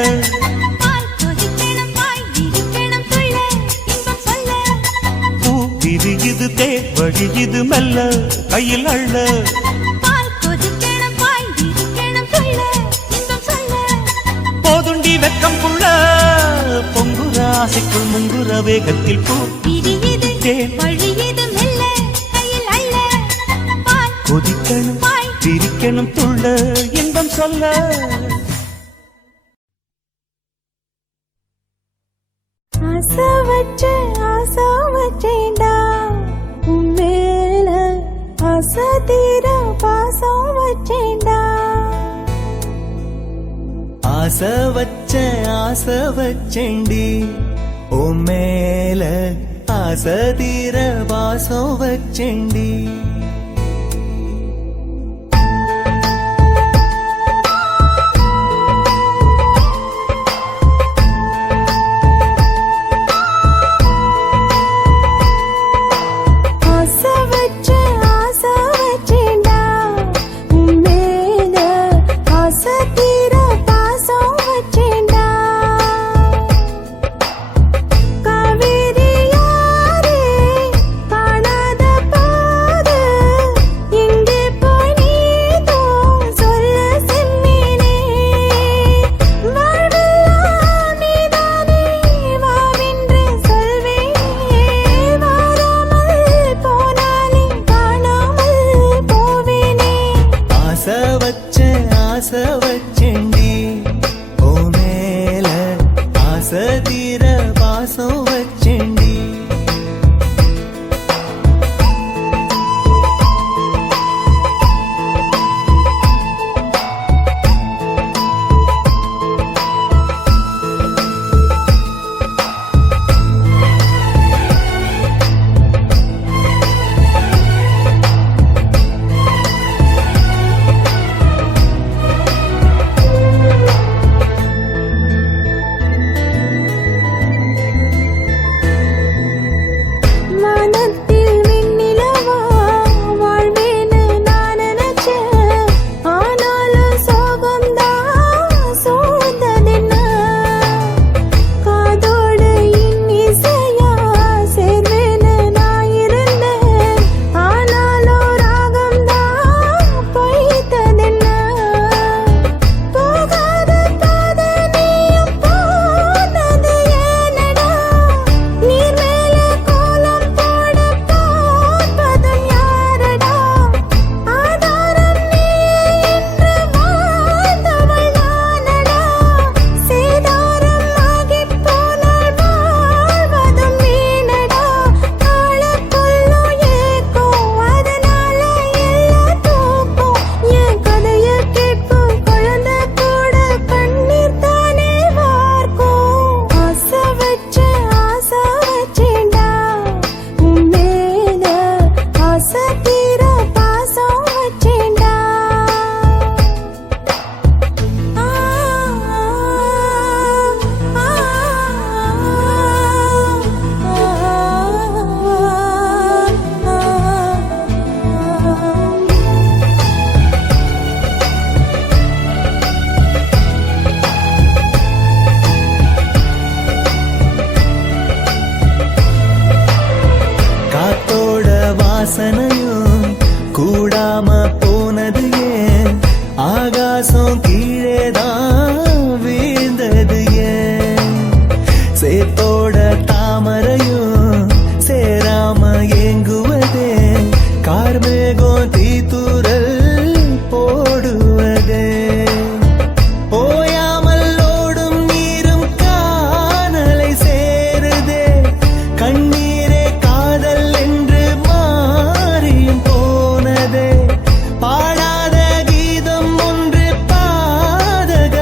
பால் கொதிக்கணும் பாய் விரிக்கணும் துள்ள இன்பம் சொல்ல பூ விரியுது தேர் வழியுது மெல்ல கையில் அள்ள பால் கொதிக்கணும் பாய் விரிக்கணும் துள்ள இன்பம் சொல்ல போதுண்டி வெக்கம் புள்ள பொங்குற ஆசைக்குள் முங்குற வேகத்தில் பூ விரியுது தேர் வழியுது மெல்ல கையில் அள்ள பால் கொதிக்கணும் பாய் விரிக்கணும் துள்ள இன்பம் சொல்ல ஆசை வச்சேண்டா உம்மேல ஆசை தீர பாசம் வச்சேண்டா ஆசை வச்சேண்டி ஓ மேல ஆசை தீர வாசம் வச்சேண்டி ஆசை வச்சேண்டா உம்மேல ஆசை தீர பாசம் வச்சேண்டா காவேரி யாரே காணாத பாது எங்கே போய் நீதோ சொல்ல செம்மீனே வாழ்வெல்லாம் நீதானே வாவென்று சொல்வேனே வாராமல் போனாலே காணாமல் போவேனே ஆசை வச்சேண்டி ஓ மேல ஆசை தீர வாசம் வச்சேண்டி வானத்தில் விண்ணிலவா வாழ்வேன்னு நான் நினைச்சேன் ஆனாலும் சோகம்தான் சூழ்ந்ததென்ன காதோடு இன்னிசையா சேர்வேன்னு நான் இருந்தேன் ஆனாலும் ராகம்தான் பொய்த்ததென்ன போகாத பாதை நீயும் போனது ஏனடா நீர் மேல கோலம் போட பார்ப்பதும் யாரடா ஆதாரம் நீயே என்று வாழ்ந்தவள் நானடா சேதாரம் ஆகிப் போனால் வாழ்வதும் வீணடா ஆளக்கொல்லும் ஏக்கம் அதனால எல்லா தூக்கம் என் கதையை கேட்கும் குழந்தை கூட கண்ணீர் தானே வார்க்கும் ஆசை வச்சேண்டா உம்மேல ஆசை தீர பாசம் வச்சேண்டா காத்தோட வாசனையும் கூடாம போனது ஏன் ஆகாசம் கீழேதான் வீழ்ந்தது ஏன் சேத்தோட தாமரையும் சேராம ஏங்குவதே கார்மேகம் தீத்துரல் போடுவதே ஓயாமல் ஓடும் நீரும் காணலை சேருதே கண்ணீரே காதல் என்று மாறியும் போனதே பாடாத கீதம் ஒன்று பாதக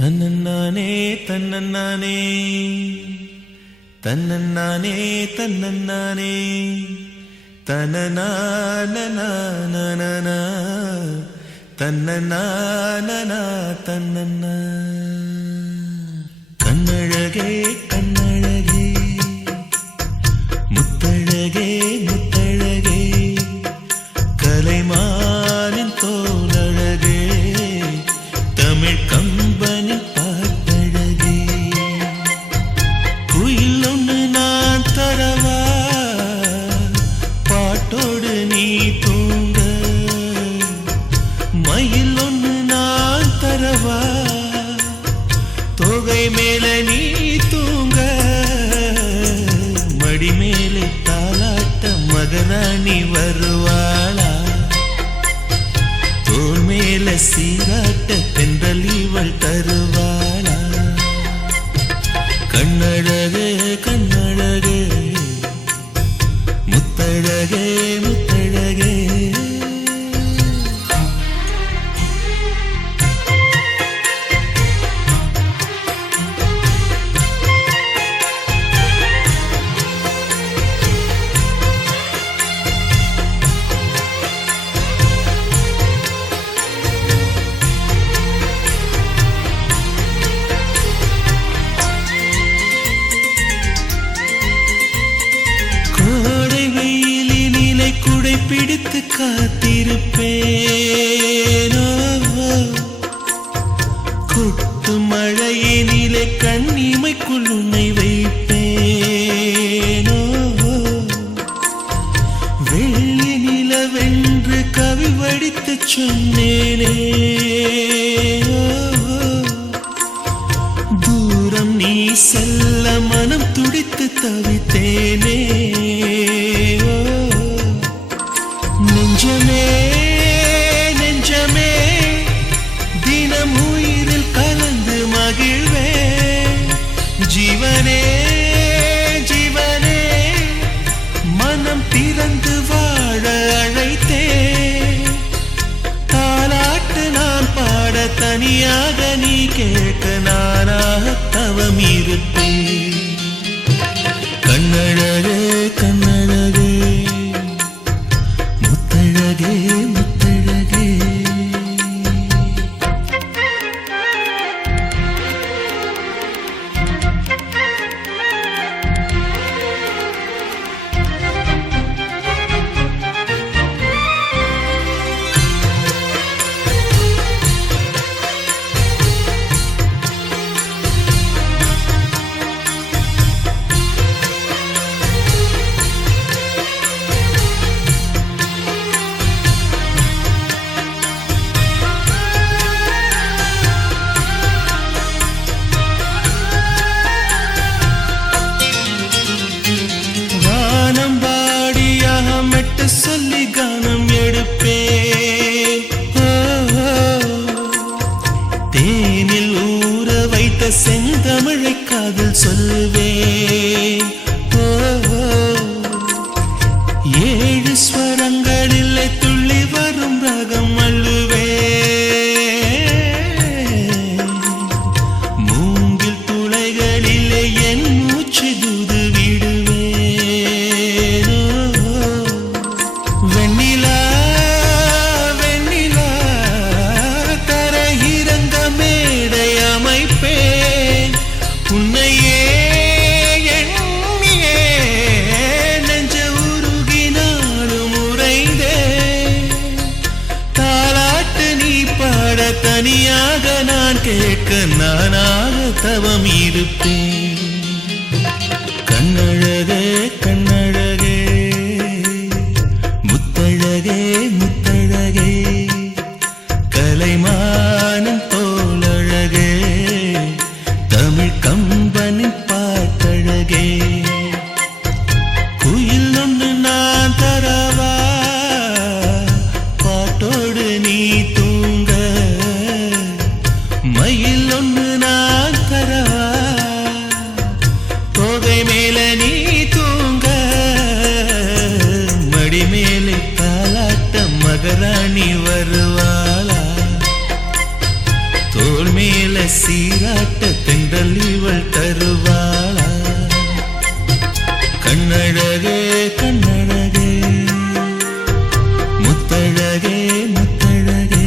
தன்னன்னானே தன்னன்னானே தன்னன்னானே தன்னன்னானே தன்னனானனானனா தன்னனானனா தன்னன்னா கண்ணழகே கண்ணழகே முத்தழகே முத்தழகே கலைமானின் தோலழகே தமிழ் கம்பனி பாட்டழகே குயில் ஒன்று நான் தரவா பாட்டோடு நீ தூங்க மயில் ஒன்று நான் தரவா தோகை மேல நீ தூங்க மடி மேலே தாலாட்ட மகராணி வருவாளா தோல் மேல சீராட்ட தென்றல் இவள் தருவாளா கண்ணழகே கண்ணழகே முத்தழகே முத்தழகே குடை பிடித்து காத்திருப்பேனோ கொட்டு மழையினிலே கண்ணிமைக்குள் உன்னை வைப்பேனோ வெள்ளி நிலவென்று கவி வடித்து சொன்னேனே தூரம் நீ செல்ல மனம் துடித்து தவித்தேனே நெஞ்சமே நெஞ்சமே தினம் உயிரில் கலந்து மகிழ்வே ஜீவனே ஜீவனே மனம் திறந்து வாழ அழைத்தே தாலாட்டு நான் பாட தனியாக நீ கேட்க நானாக தவம் இருப்பேன் கண்ணழகே கண்ணழகே முத்தழகே முத்தழகே சொல்லி கானம் எடுப்பே தேனில் ஊற வைத்த செந்தமிழை காதில் சொல்லுவே ஏழு ஸ்வரங்களில் துள்ளி வரும் ராகம் அள்ளுவே மூங்கில் துளைகளிலே என் மூச்சு தூது விடுவே வெண்ணிலா வெண்ணிலா தரையிறங்க மேடை அமைப்பேன் உன்னையே எண்ணியே நெஞ்ச உருகினாலும் உறைந்தே தாலாட்டு நீ பாட தனியாக நான் கேட்க நானாக தவம் இருப்பேன் கண்ணழகே கண்ணழகே முத்தழகே முத்தழகே கலைமானம் தோலழகே தமிழ் கம்பனின் பாட்டழகே குயில் ஒன்று நான் தரவா பாட்டோடு நீ தூங்க மயில் ஒன்று நான் தரவா தோகை மேல நீ தூங்க மடி மேலே தாலாட்ட மகராணி வருவாளா தோள் மேல சீராட்ட தென்றல் இவள் தருவாளா கண்ணழகே கண்ணழகே முத்தழகே முத்தழகே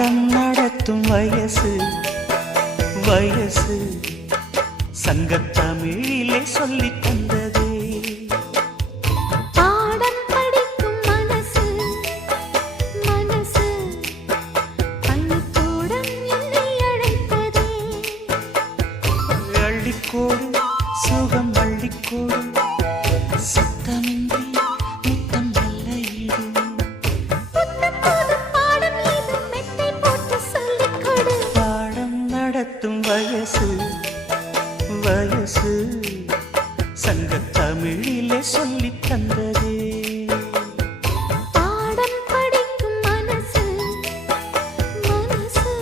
பாடம் நடத்தும் வயசு வயசு சங்கத்தமிழிலே சொல்லித் தந்ததே. பாடம் படிக்கும் மனசு மனசு பள்ளிக்கூடம் என்னை அழைத்ததே. அள்ளிக்கோடு சுகம் அள்ளிக்கோடு சத்தமின்றி முத்தம் நல்ல ஈடு. புத்தம் புது பாடம் இது மெத்தை போட்டு சொல்லிக் கொடு. பாடம் நடத்தும் வயசு வயசு சங்கத்தமிழிலே சொல்லித் தந்ததே. பாடம் படிக்கும் மனசு மனசு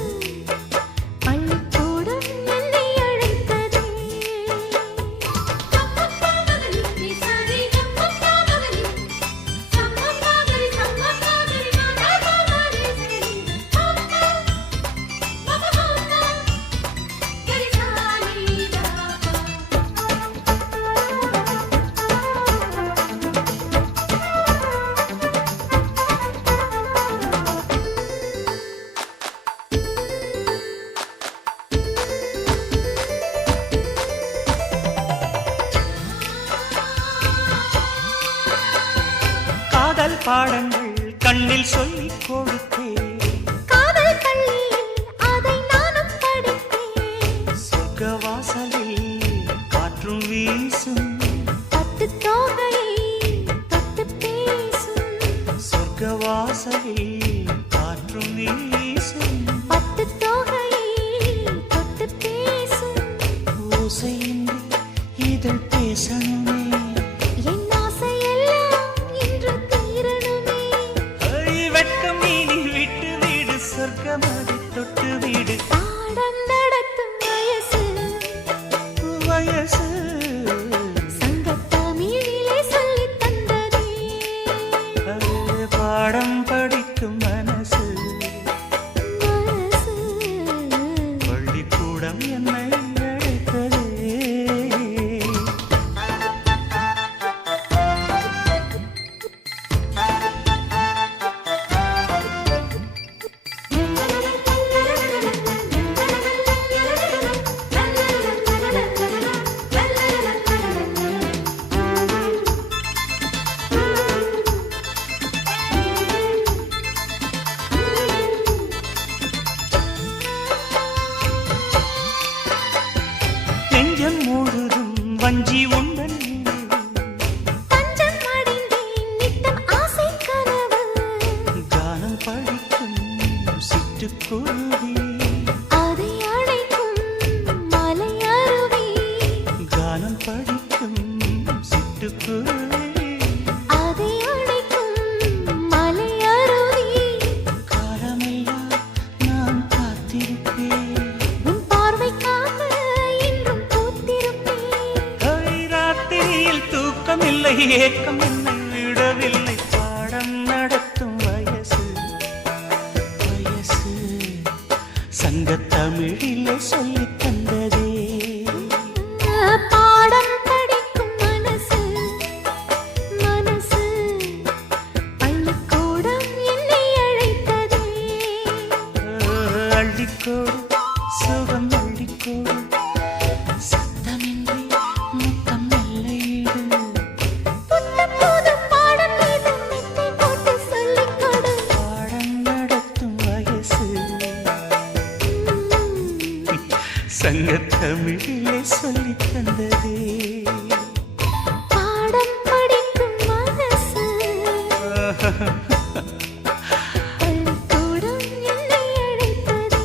பள்ளிக்கூடம் என்னை அழைத்ததே. காதல் பாடங்கள் கண்ணில் சொல்லிக் கொடுத்தேன். காதல் பள்ளியில் அதை நானும் படித்தேன். சொர்க்க வாசலில் காற்றும் வீசும் பட்டு தோகையை தொட்டு பேசும். சொர்க்க வாசலில் காற்றும் வீசும் பட்டு தோகையை தொட்டு பேசும். ஓசையின்றி இதழ் பேசணுமே. என் ஆசையெல்லாம் இன்று தீரணுமே. வெட்கம் நீ விட்டு வீடு சொர்க்கமதி தொட்டு வீடு. பாடம் நடத்தும் வயசு வயசு சங்கத்தமிழிலே சொல்லித் தந்ததே. பாடம் படிக்கும் மனசு மனசு பள்ளிக்கூடம் என்னை அழைத்ததே. நெஞ்சம் முழுதும் வஞ்சி உண்டன் தஞ்சம் அடைந்தேன் நித்தம் ஆசை கனவு. கானம் படிக்கும் சிட்டுக்குருவி. அதை அழைக்கும் மலை அருவி. கானம் படிக்கும் சிட்டுக்குருவி. அதை அழைக்கும் மலை அருவி. காலமெல்லாம் நான் காத்திருப்பேன். உன் பார்வைக்காக இன்றும் பூத்திருப்பேன். ராத்திரியில் தூக்கமில்லை ஏக்கம் என்னை விடவில்லை. பாடம் நடத்தும் வயசு வயசு சங்கத்தமிழிலே சொல்லித் தந்ததே. பாடம் படிக்கும் மனசு மனசு பள்ளிக்கூடம் என்னை அழைத்ததே. அள்ளிக்கோடு சுகம் அள்ளிக்கோடு சத்தமின்றி முத்தம் நல்ல ஈடு. புத்தம் புது பாடம் இது மெத்தை போட்டு சொல்லிக் கொடு. பாடம் நடத்தும் வயசு சங்கத்தமிழிலே சொல்லித் தந்ததே. பாடம் படிக்கும் மனசு பள்ளிக்கூடம் என்னை அழைத்ததே.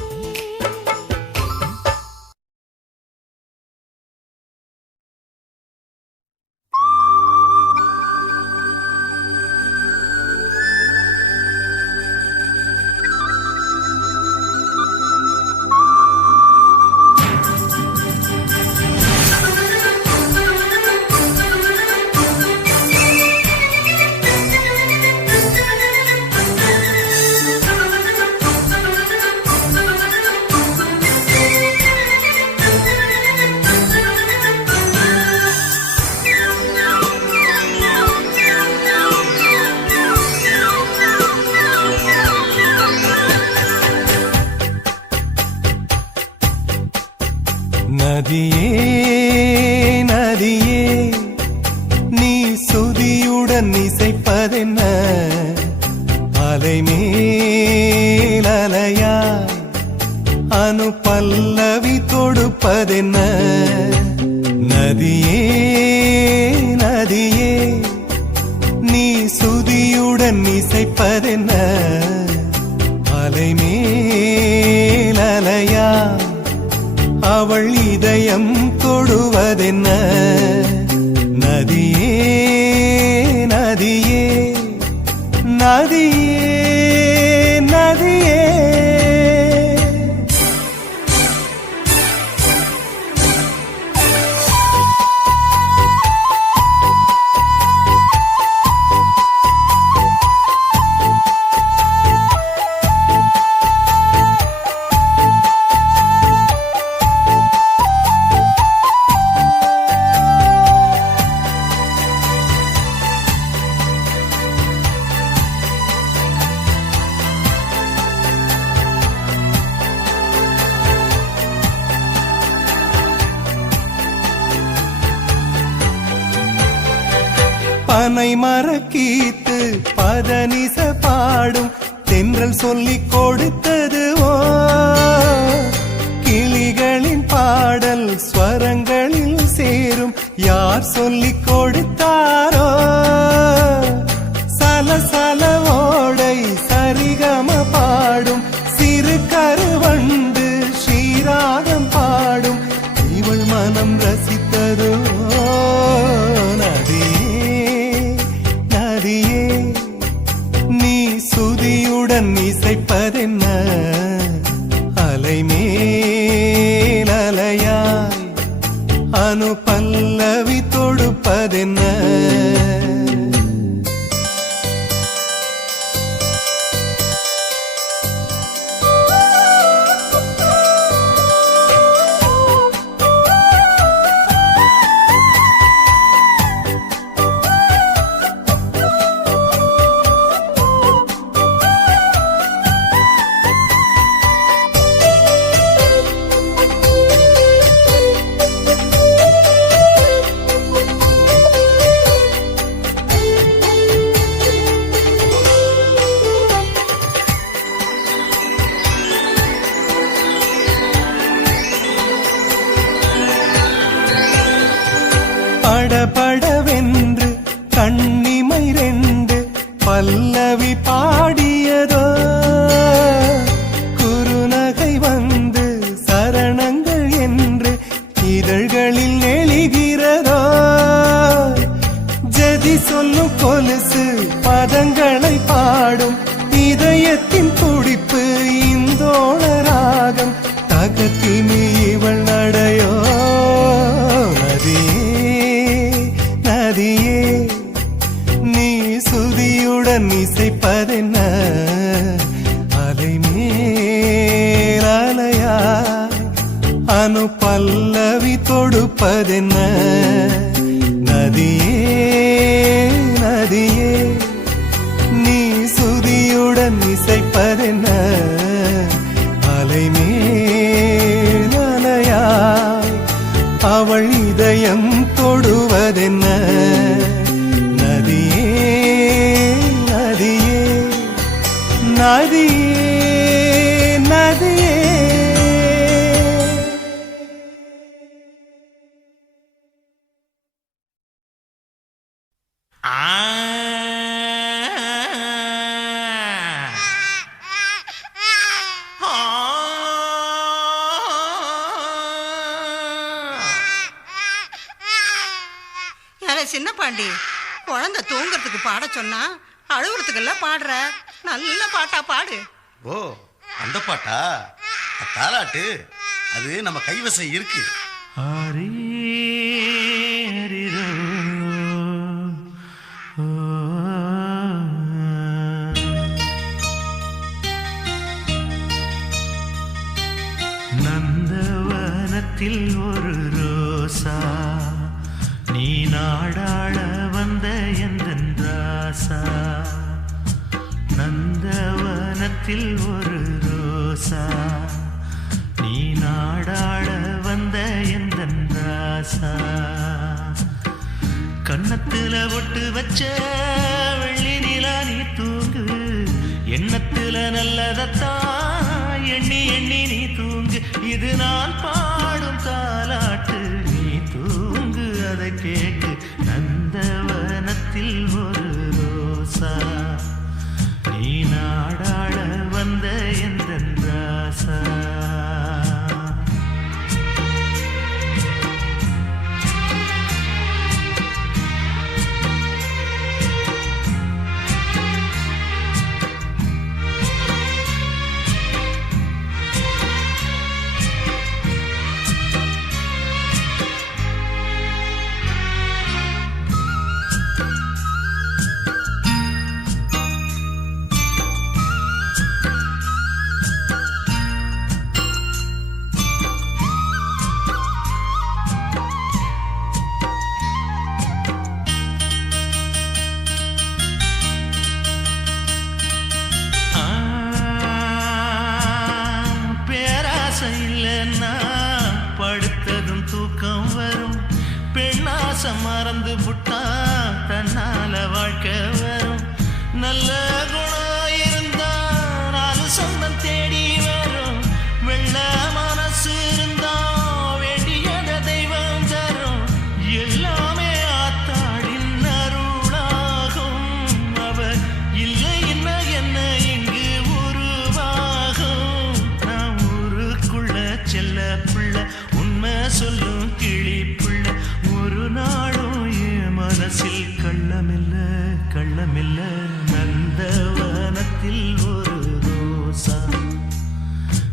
நதியே நதியே நீ சுதியுடன் இசைப்பதென்ன அலைமேல் அலையா அவள் இதயம் தொடுவதென்ன நதியே நதியே நதியே நதியே பனை மரக்கீத்து பதனிச பாடும் தென்றல் சொல்லிக் கொடுத்ததுவோ கிளிகளின் பாடல் ஸ்வரங்களில் சேரும் யார் சொல்லிக் கொடுத்தாரோ சலசல ஓடை சரிகம பாடும் சிறு கருவண்டு ஸ்ரீராகம் பாடும் இவள் மனம் ரசித்ததோ நீ சுதியுடன் இசைப்பதென்ன அலைமேல் அலையாய் அனு பல்லவி தொடுப்பதென்ன படபடவென்று கண்ணிமை ரெண்டு பல்லவி பாடியதோ குறுநகை வந்து சரணங்கள் என்று இதழ்களில் நெளிகிறதோ ஜதி சொல்லும் கொலுசு பதங்களை பாடும் இதயத்தின் துடிப்பு இந்தோள ராகம் தகத்தினி இவள் நடையோ நதியே நீ சுதியுடன் இசைப்பதென்ன அலைமேல் அலையாய் அனு பல்லவி தொடுப்பதென்ன நதியே நதியே நீ சுதியுடன் இசைப்பதென்ன அலைமேல் அலையாய் அவள் இதயம் தொடுவதென்ன நதியே நதியே நதியே நதியே சின்ன பாண்டி குழந்தை தூங்குறதுக்கு பாட சொன்னா அழுகுறதுக்கெல்லாம் பாடுற நல்ல பாட்டா பாடு. ஓ அந்த பாட்டா? தாலாட்டு அது நம்ம கைவசம் இருக்கு. நந்தவனத்தில் ஒரு ரோசா நீ நாடாள வந்த எந்தன் ராசா. நந்தவனத்தில் ஒரு ரோசா நீ நாடாள வந்த எந்தன் ராசா. கன்னத்துல ஒட்டு வச்ச வெள்ளி நிலா நீ தூங்கு, எண்ணத்துல நல்லதத்தான் எண்ணி எண்ணி நீ தூங்கு. இது நான் பாடும் தாலாட்டு நீ தூங்கு கேட்டு நந்தவனத்தில் ஒரு ரோசா நீ நாடாள வந்த எந்தன் ராசா இல்லைன்னா படுத்ததும் தூக்கம் வரும் பெண்ணாசம் மறந்து புட்டா தன்னால வாழ்க்கை வரும் நல்ல குணம் இருந்தா நாலு சொந்தம் தேடி வரும் வெள்ள மனசு இருந்தா வேண்டியத தெய்வம் தரும் எல்லாமே ஆத்தாடின் அருளாகும் அவர் இல்லை என்ன இங்கு உருவாகும் நாம் ஊருக்குள்ள செல்ல புள்ள உண்மை சொல்லும் கிளி புள்ள ஒரு நாளும் என் மனசில் கள்ளமில்ல நந்தவனத்தில் ஒரு ரோசா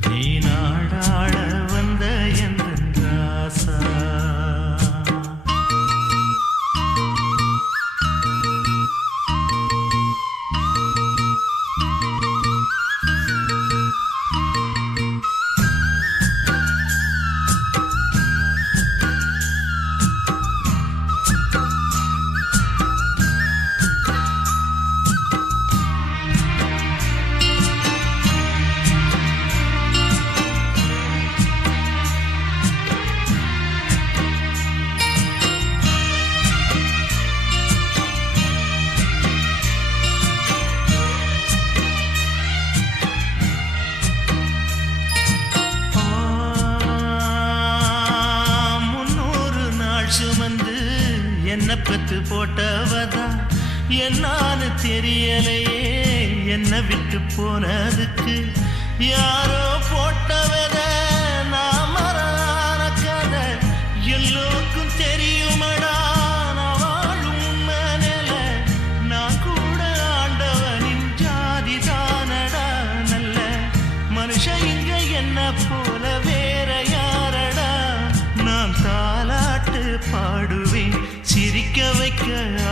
நீ நாடாள வந்த எந்தன் ராசா சுமந்து என்ன பெத்து போட்டவதா என்னான்னு தெரியலையே என்ன விட்டு போனதுக்கு யாரோ போட்டவத நான் மறான கதை எல்லோருக்கும் தெரியுமடா நான் வாழும் உண்மையில நான் கூட ஆண்டவனின் ஜாதி தானடா நல்ல மனுஷன் இங்க என்ன போல வேற யாரடா நான் தாலாட்டு பாடுவேன் சிரிக்க வைக்க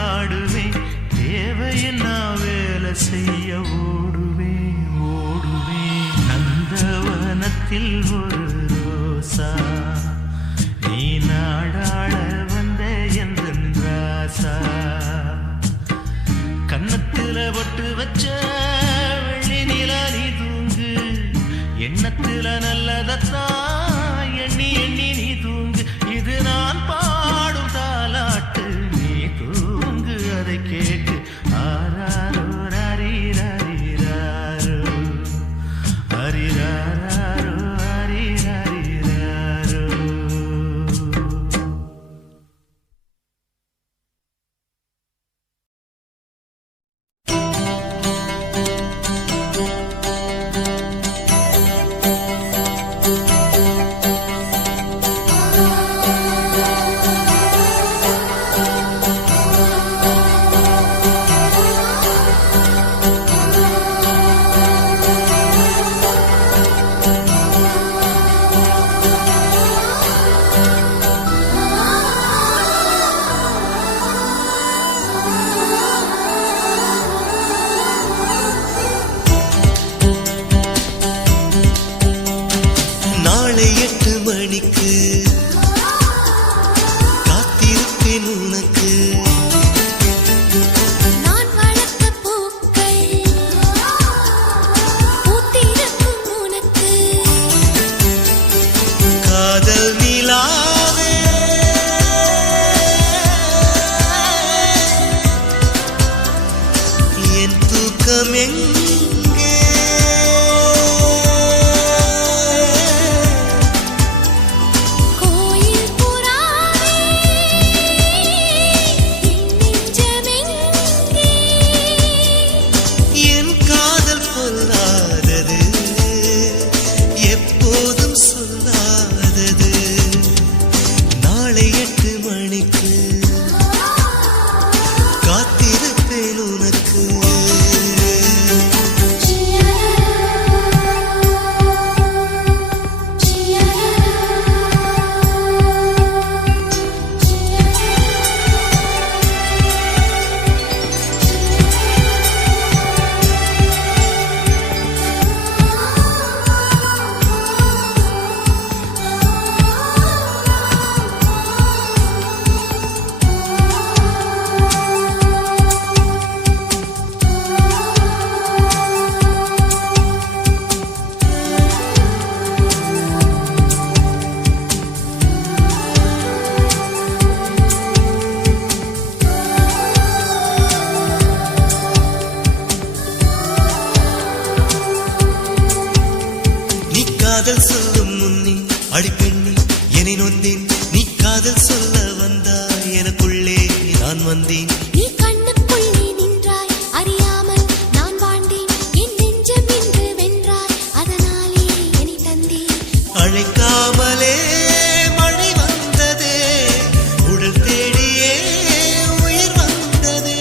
ஆடுவேன் தேவையென்ன வேலை செய்ய ஓடுவேன் நந்தவனத்தில் ஒரு ரோசா நீ நாடாள வந்த எந்தன் ராசா கன்னத்துல பொட்டு வச்ச வெள்ளி நிலா நீ தூங்கு எண்ணத்துல நல்லதத்தான் எண்ணி நீ தூங்கு இது நான் பாடும் தாலாட்டு நீ தூங்கு அதை கேட்டு ஆராரோ ஹரிராரோ ஹரிராரோ ஹரிராரோ வந்தேன். நீ கண்ணுக்குள்ளே நின்றாய் அறியாமல் நான் வாழ்ந்தேன். என் நெஞ்சம் இன்று வென்றாய் அதனாலே என்னை தந்தேன். அழைக்காமலே மழை வந்ததே, உடல் தேடியே உயிர் வந்ததே.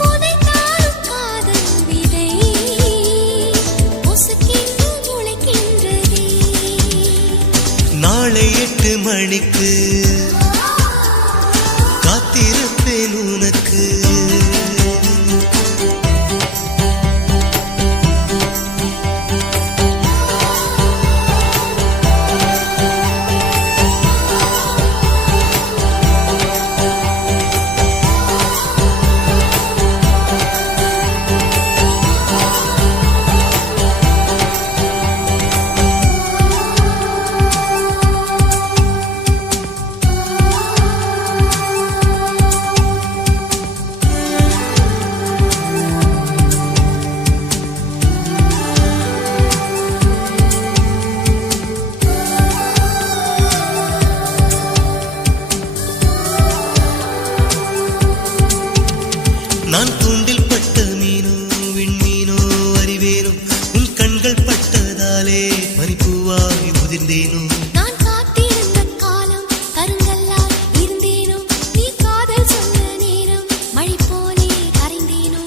புதைத்தாலும் காதல் விதை பொசுக்கென்று முளைக்கின்றதே. நாளை 8 மணிக்கு காத்திருப்பேன் உனக்கு. நான் தூண்டில் பட்ட மீனோ விண்மீனோ அறிவேனோ, உன் கண்கள் பட்டதாலே பனிப்பூவாய் உதிர்ந்தேனோ. நான் காத்திருந்த காலம் கருங்கல்லாய் இருந்தேனோ, நீ காதல் சொன்ன நேரம் மழை போலே கரைந்தேனோ.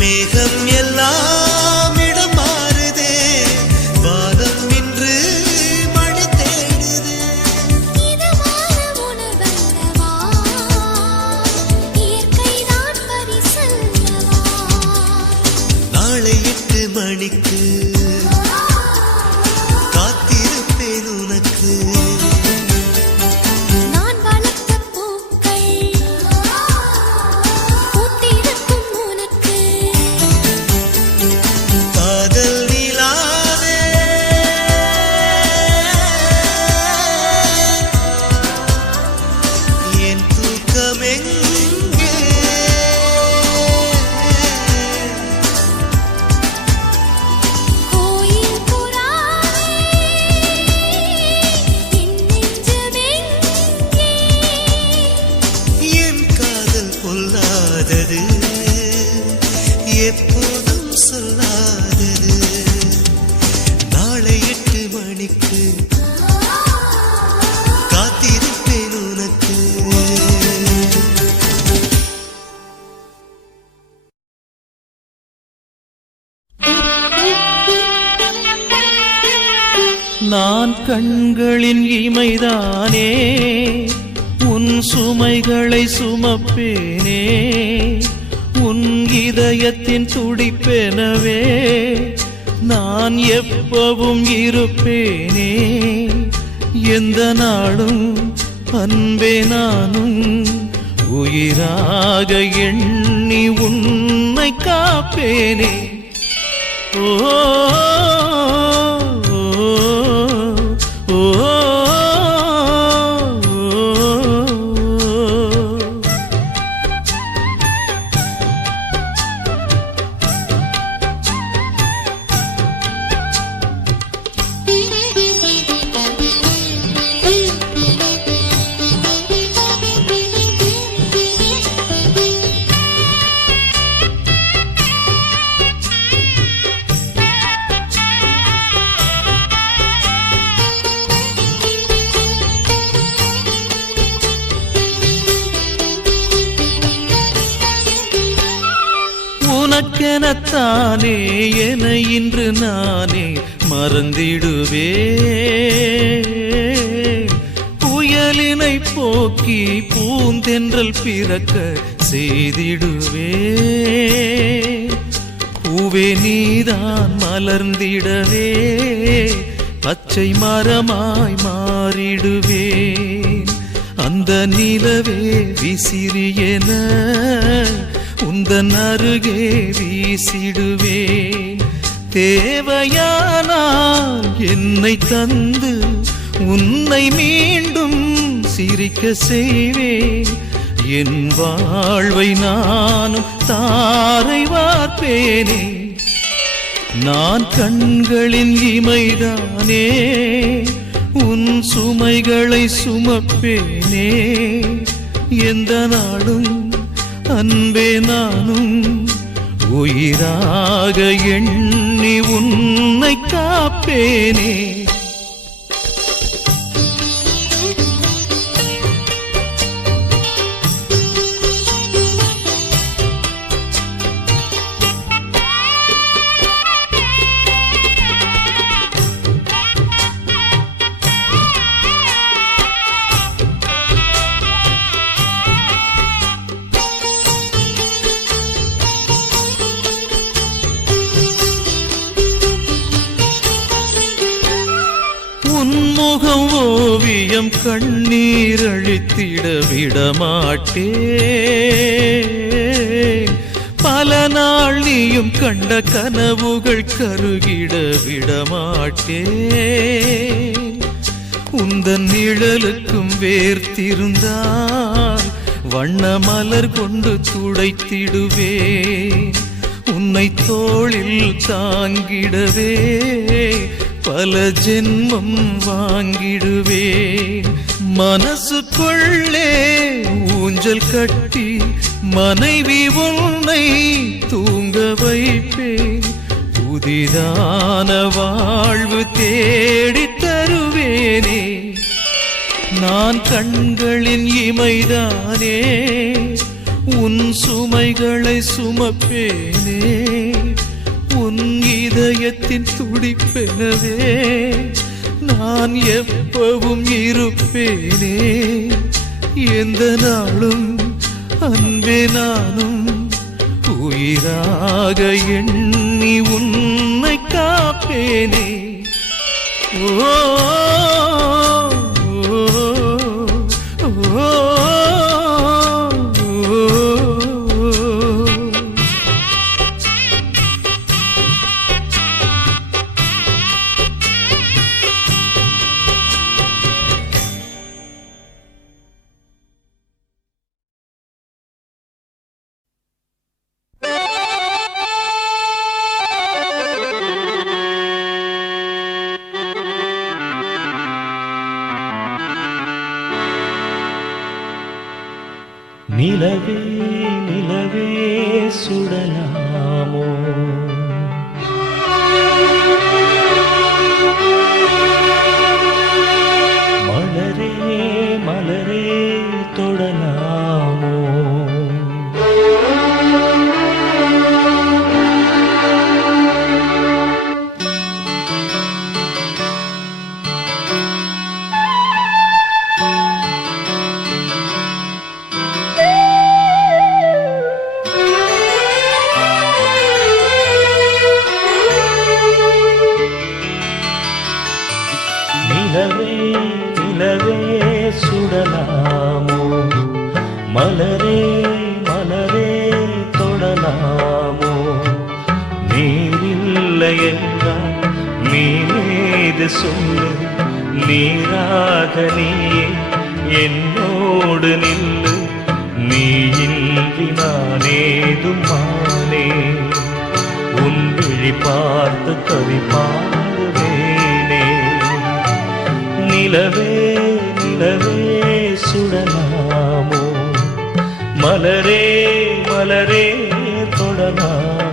மேகம் எல்லாம் இடம் மாறுதே, வானம் இன்று மழை தேடுதே. இதமான உணர்வல்லவா, இயற்கைதான் பரிசல்லவா. நாளை 8 மணிக்கு காத்திருப்பேன் உனக்கு. நான் வளர்த்த பூக்கள் பூத்திருக்கும் உனக்கு. காதல் நிலாவே, என் தூக்கமெங்கே? கோயில் புறாவே, என் நெஞ்சமெங்கே? என் காதல் பொல்லாதது, எப்போதும் சொல்லாதது. நாளை 8 மணிக்கு காத்திருப்பேன் உனக்கு. நான் கண்களின் இமைதானே, உன் சுமைகளை சுமப்பேனே, உன் இதயத்தின் துடிப்பெனவே நான் எப்பவும் இருப்பேனே. எந்த நாளும் அன்பே நானும் உயிராக எண்ணி உன்னை காப்பேனே. ஓ ஓ, ஓ, உனக்கெனத்தானே என இன்று நானே மறந்திடுவே. புயலினை போக்கி பூந்தென்றல் பிறக்க செய்திடுவே. பூவே நீதான் மலர்ந்திடவே பச்சை மரமாய் மாறிடுவேன். அந்த நிலவே விசிறியென உந்தன் அருகே வீசிடுவேன். தேவையானால் என்னை தந்து உன்னை மீண்டும் சிரிக்க செய்வேன். என் வாழ்வை நானும் தாரை வார்ப்பேனே. நான் கண்களின் இமைதானே, உன் சுமைகளை சுமப்பேனே. எந்த நாளும் அன்பே நானும் உயிராக எண்ணி உன்னை காப்பேனே. உன்முகம் ஓவியம் கண்ணீர் அழித்திட விடமாட்டே. பல நாள் நீயும் கண்ட கனவுகள் கருகிட விடமாட்டே. உந்தன் நிழலுக்கும் வேர்த்திருந்தால் வண்ண மலர் கொண்டு துடைத்திடுவேன். உன்னை தோளில் தாங்கிடவே பல ஜென்மம் வாங்கிடுவேன். மனசுக்குள்ளே ஊஞ்சல் கட்டி மனைவி உன்னை தூங்க வைப்பேன். புதிதான வாழ்வு தேடித் தருவேனே. நான் கண்களின் இமைதானே, உன் சுமைகளை சுமப்பேனே. உன் இதயத்தின் துடிப்பெனவே நான் எப்பவும் இருப்பேனே. எந்த நாளும் அன்பே நானும் உயிராக எண்ணி உன்னை காப்பேனே. ஓ நிலவே நிலவே சுடலாமோ, மலரே மலரே தொடலாமோ. நிலவே நிலவே சுடலாமோ, மலரே மலரே தொடலாமோ. நீரில்லை என்றால் நீ மீது சொல்லு, நீராக நீயே என்னோடு நில்லு. நீ இன்றி நானேதும் மானே, உன் விழி பார்த்து கவி பாடுவேனே. நிலவே நிலவே சுடலாமோ, மலரே மலரே தொடலாமோ.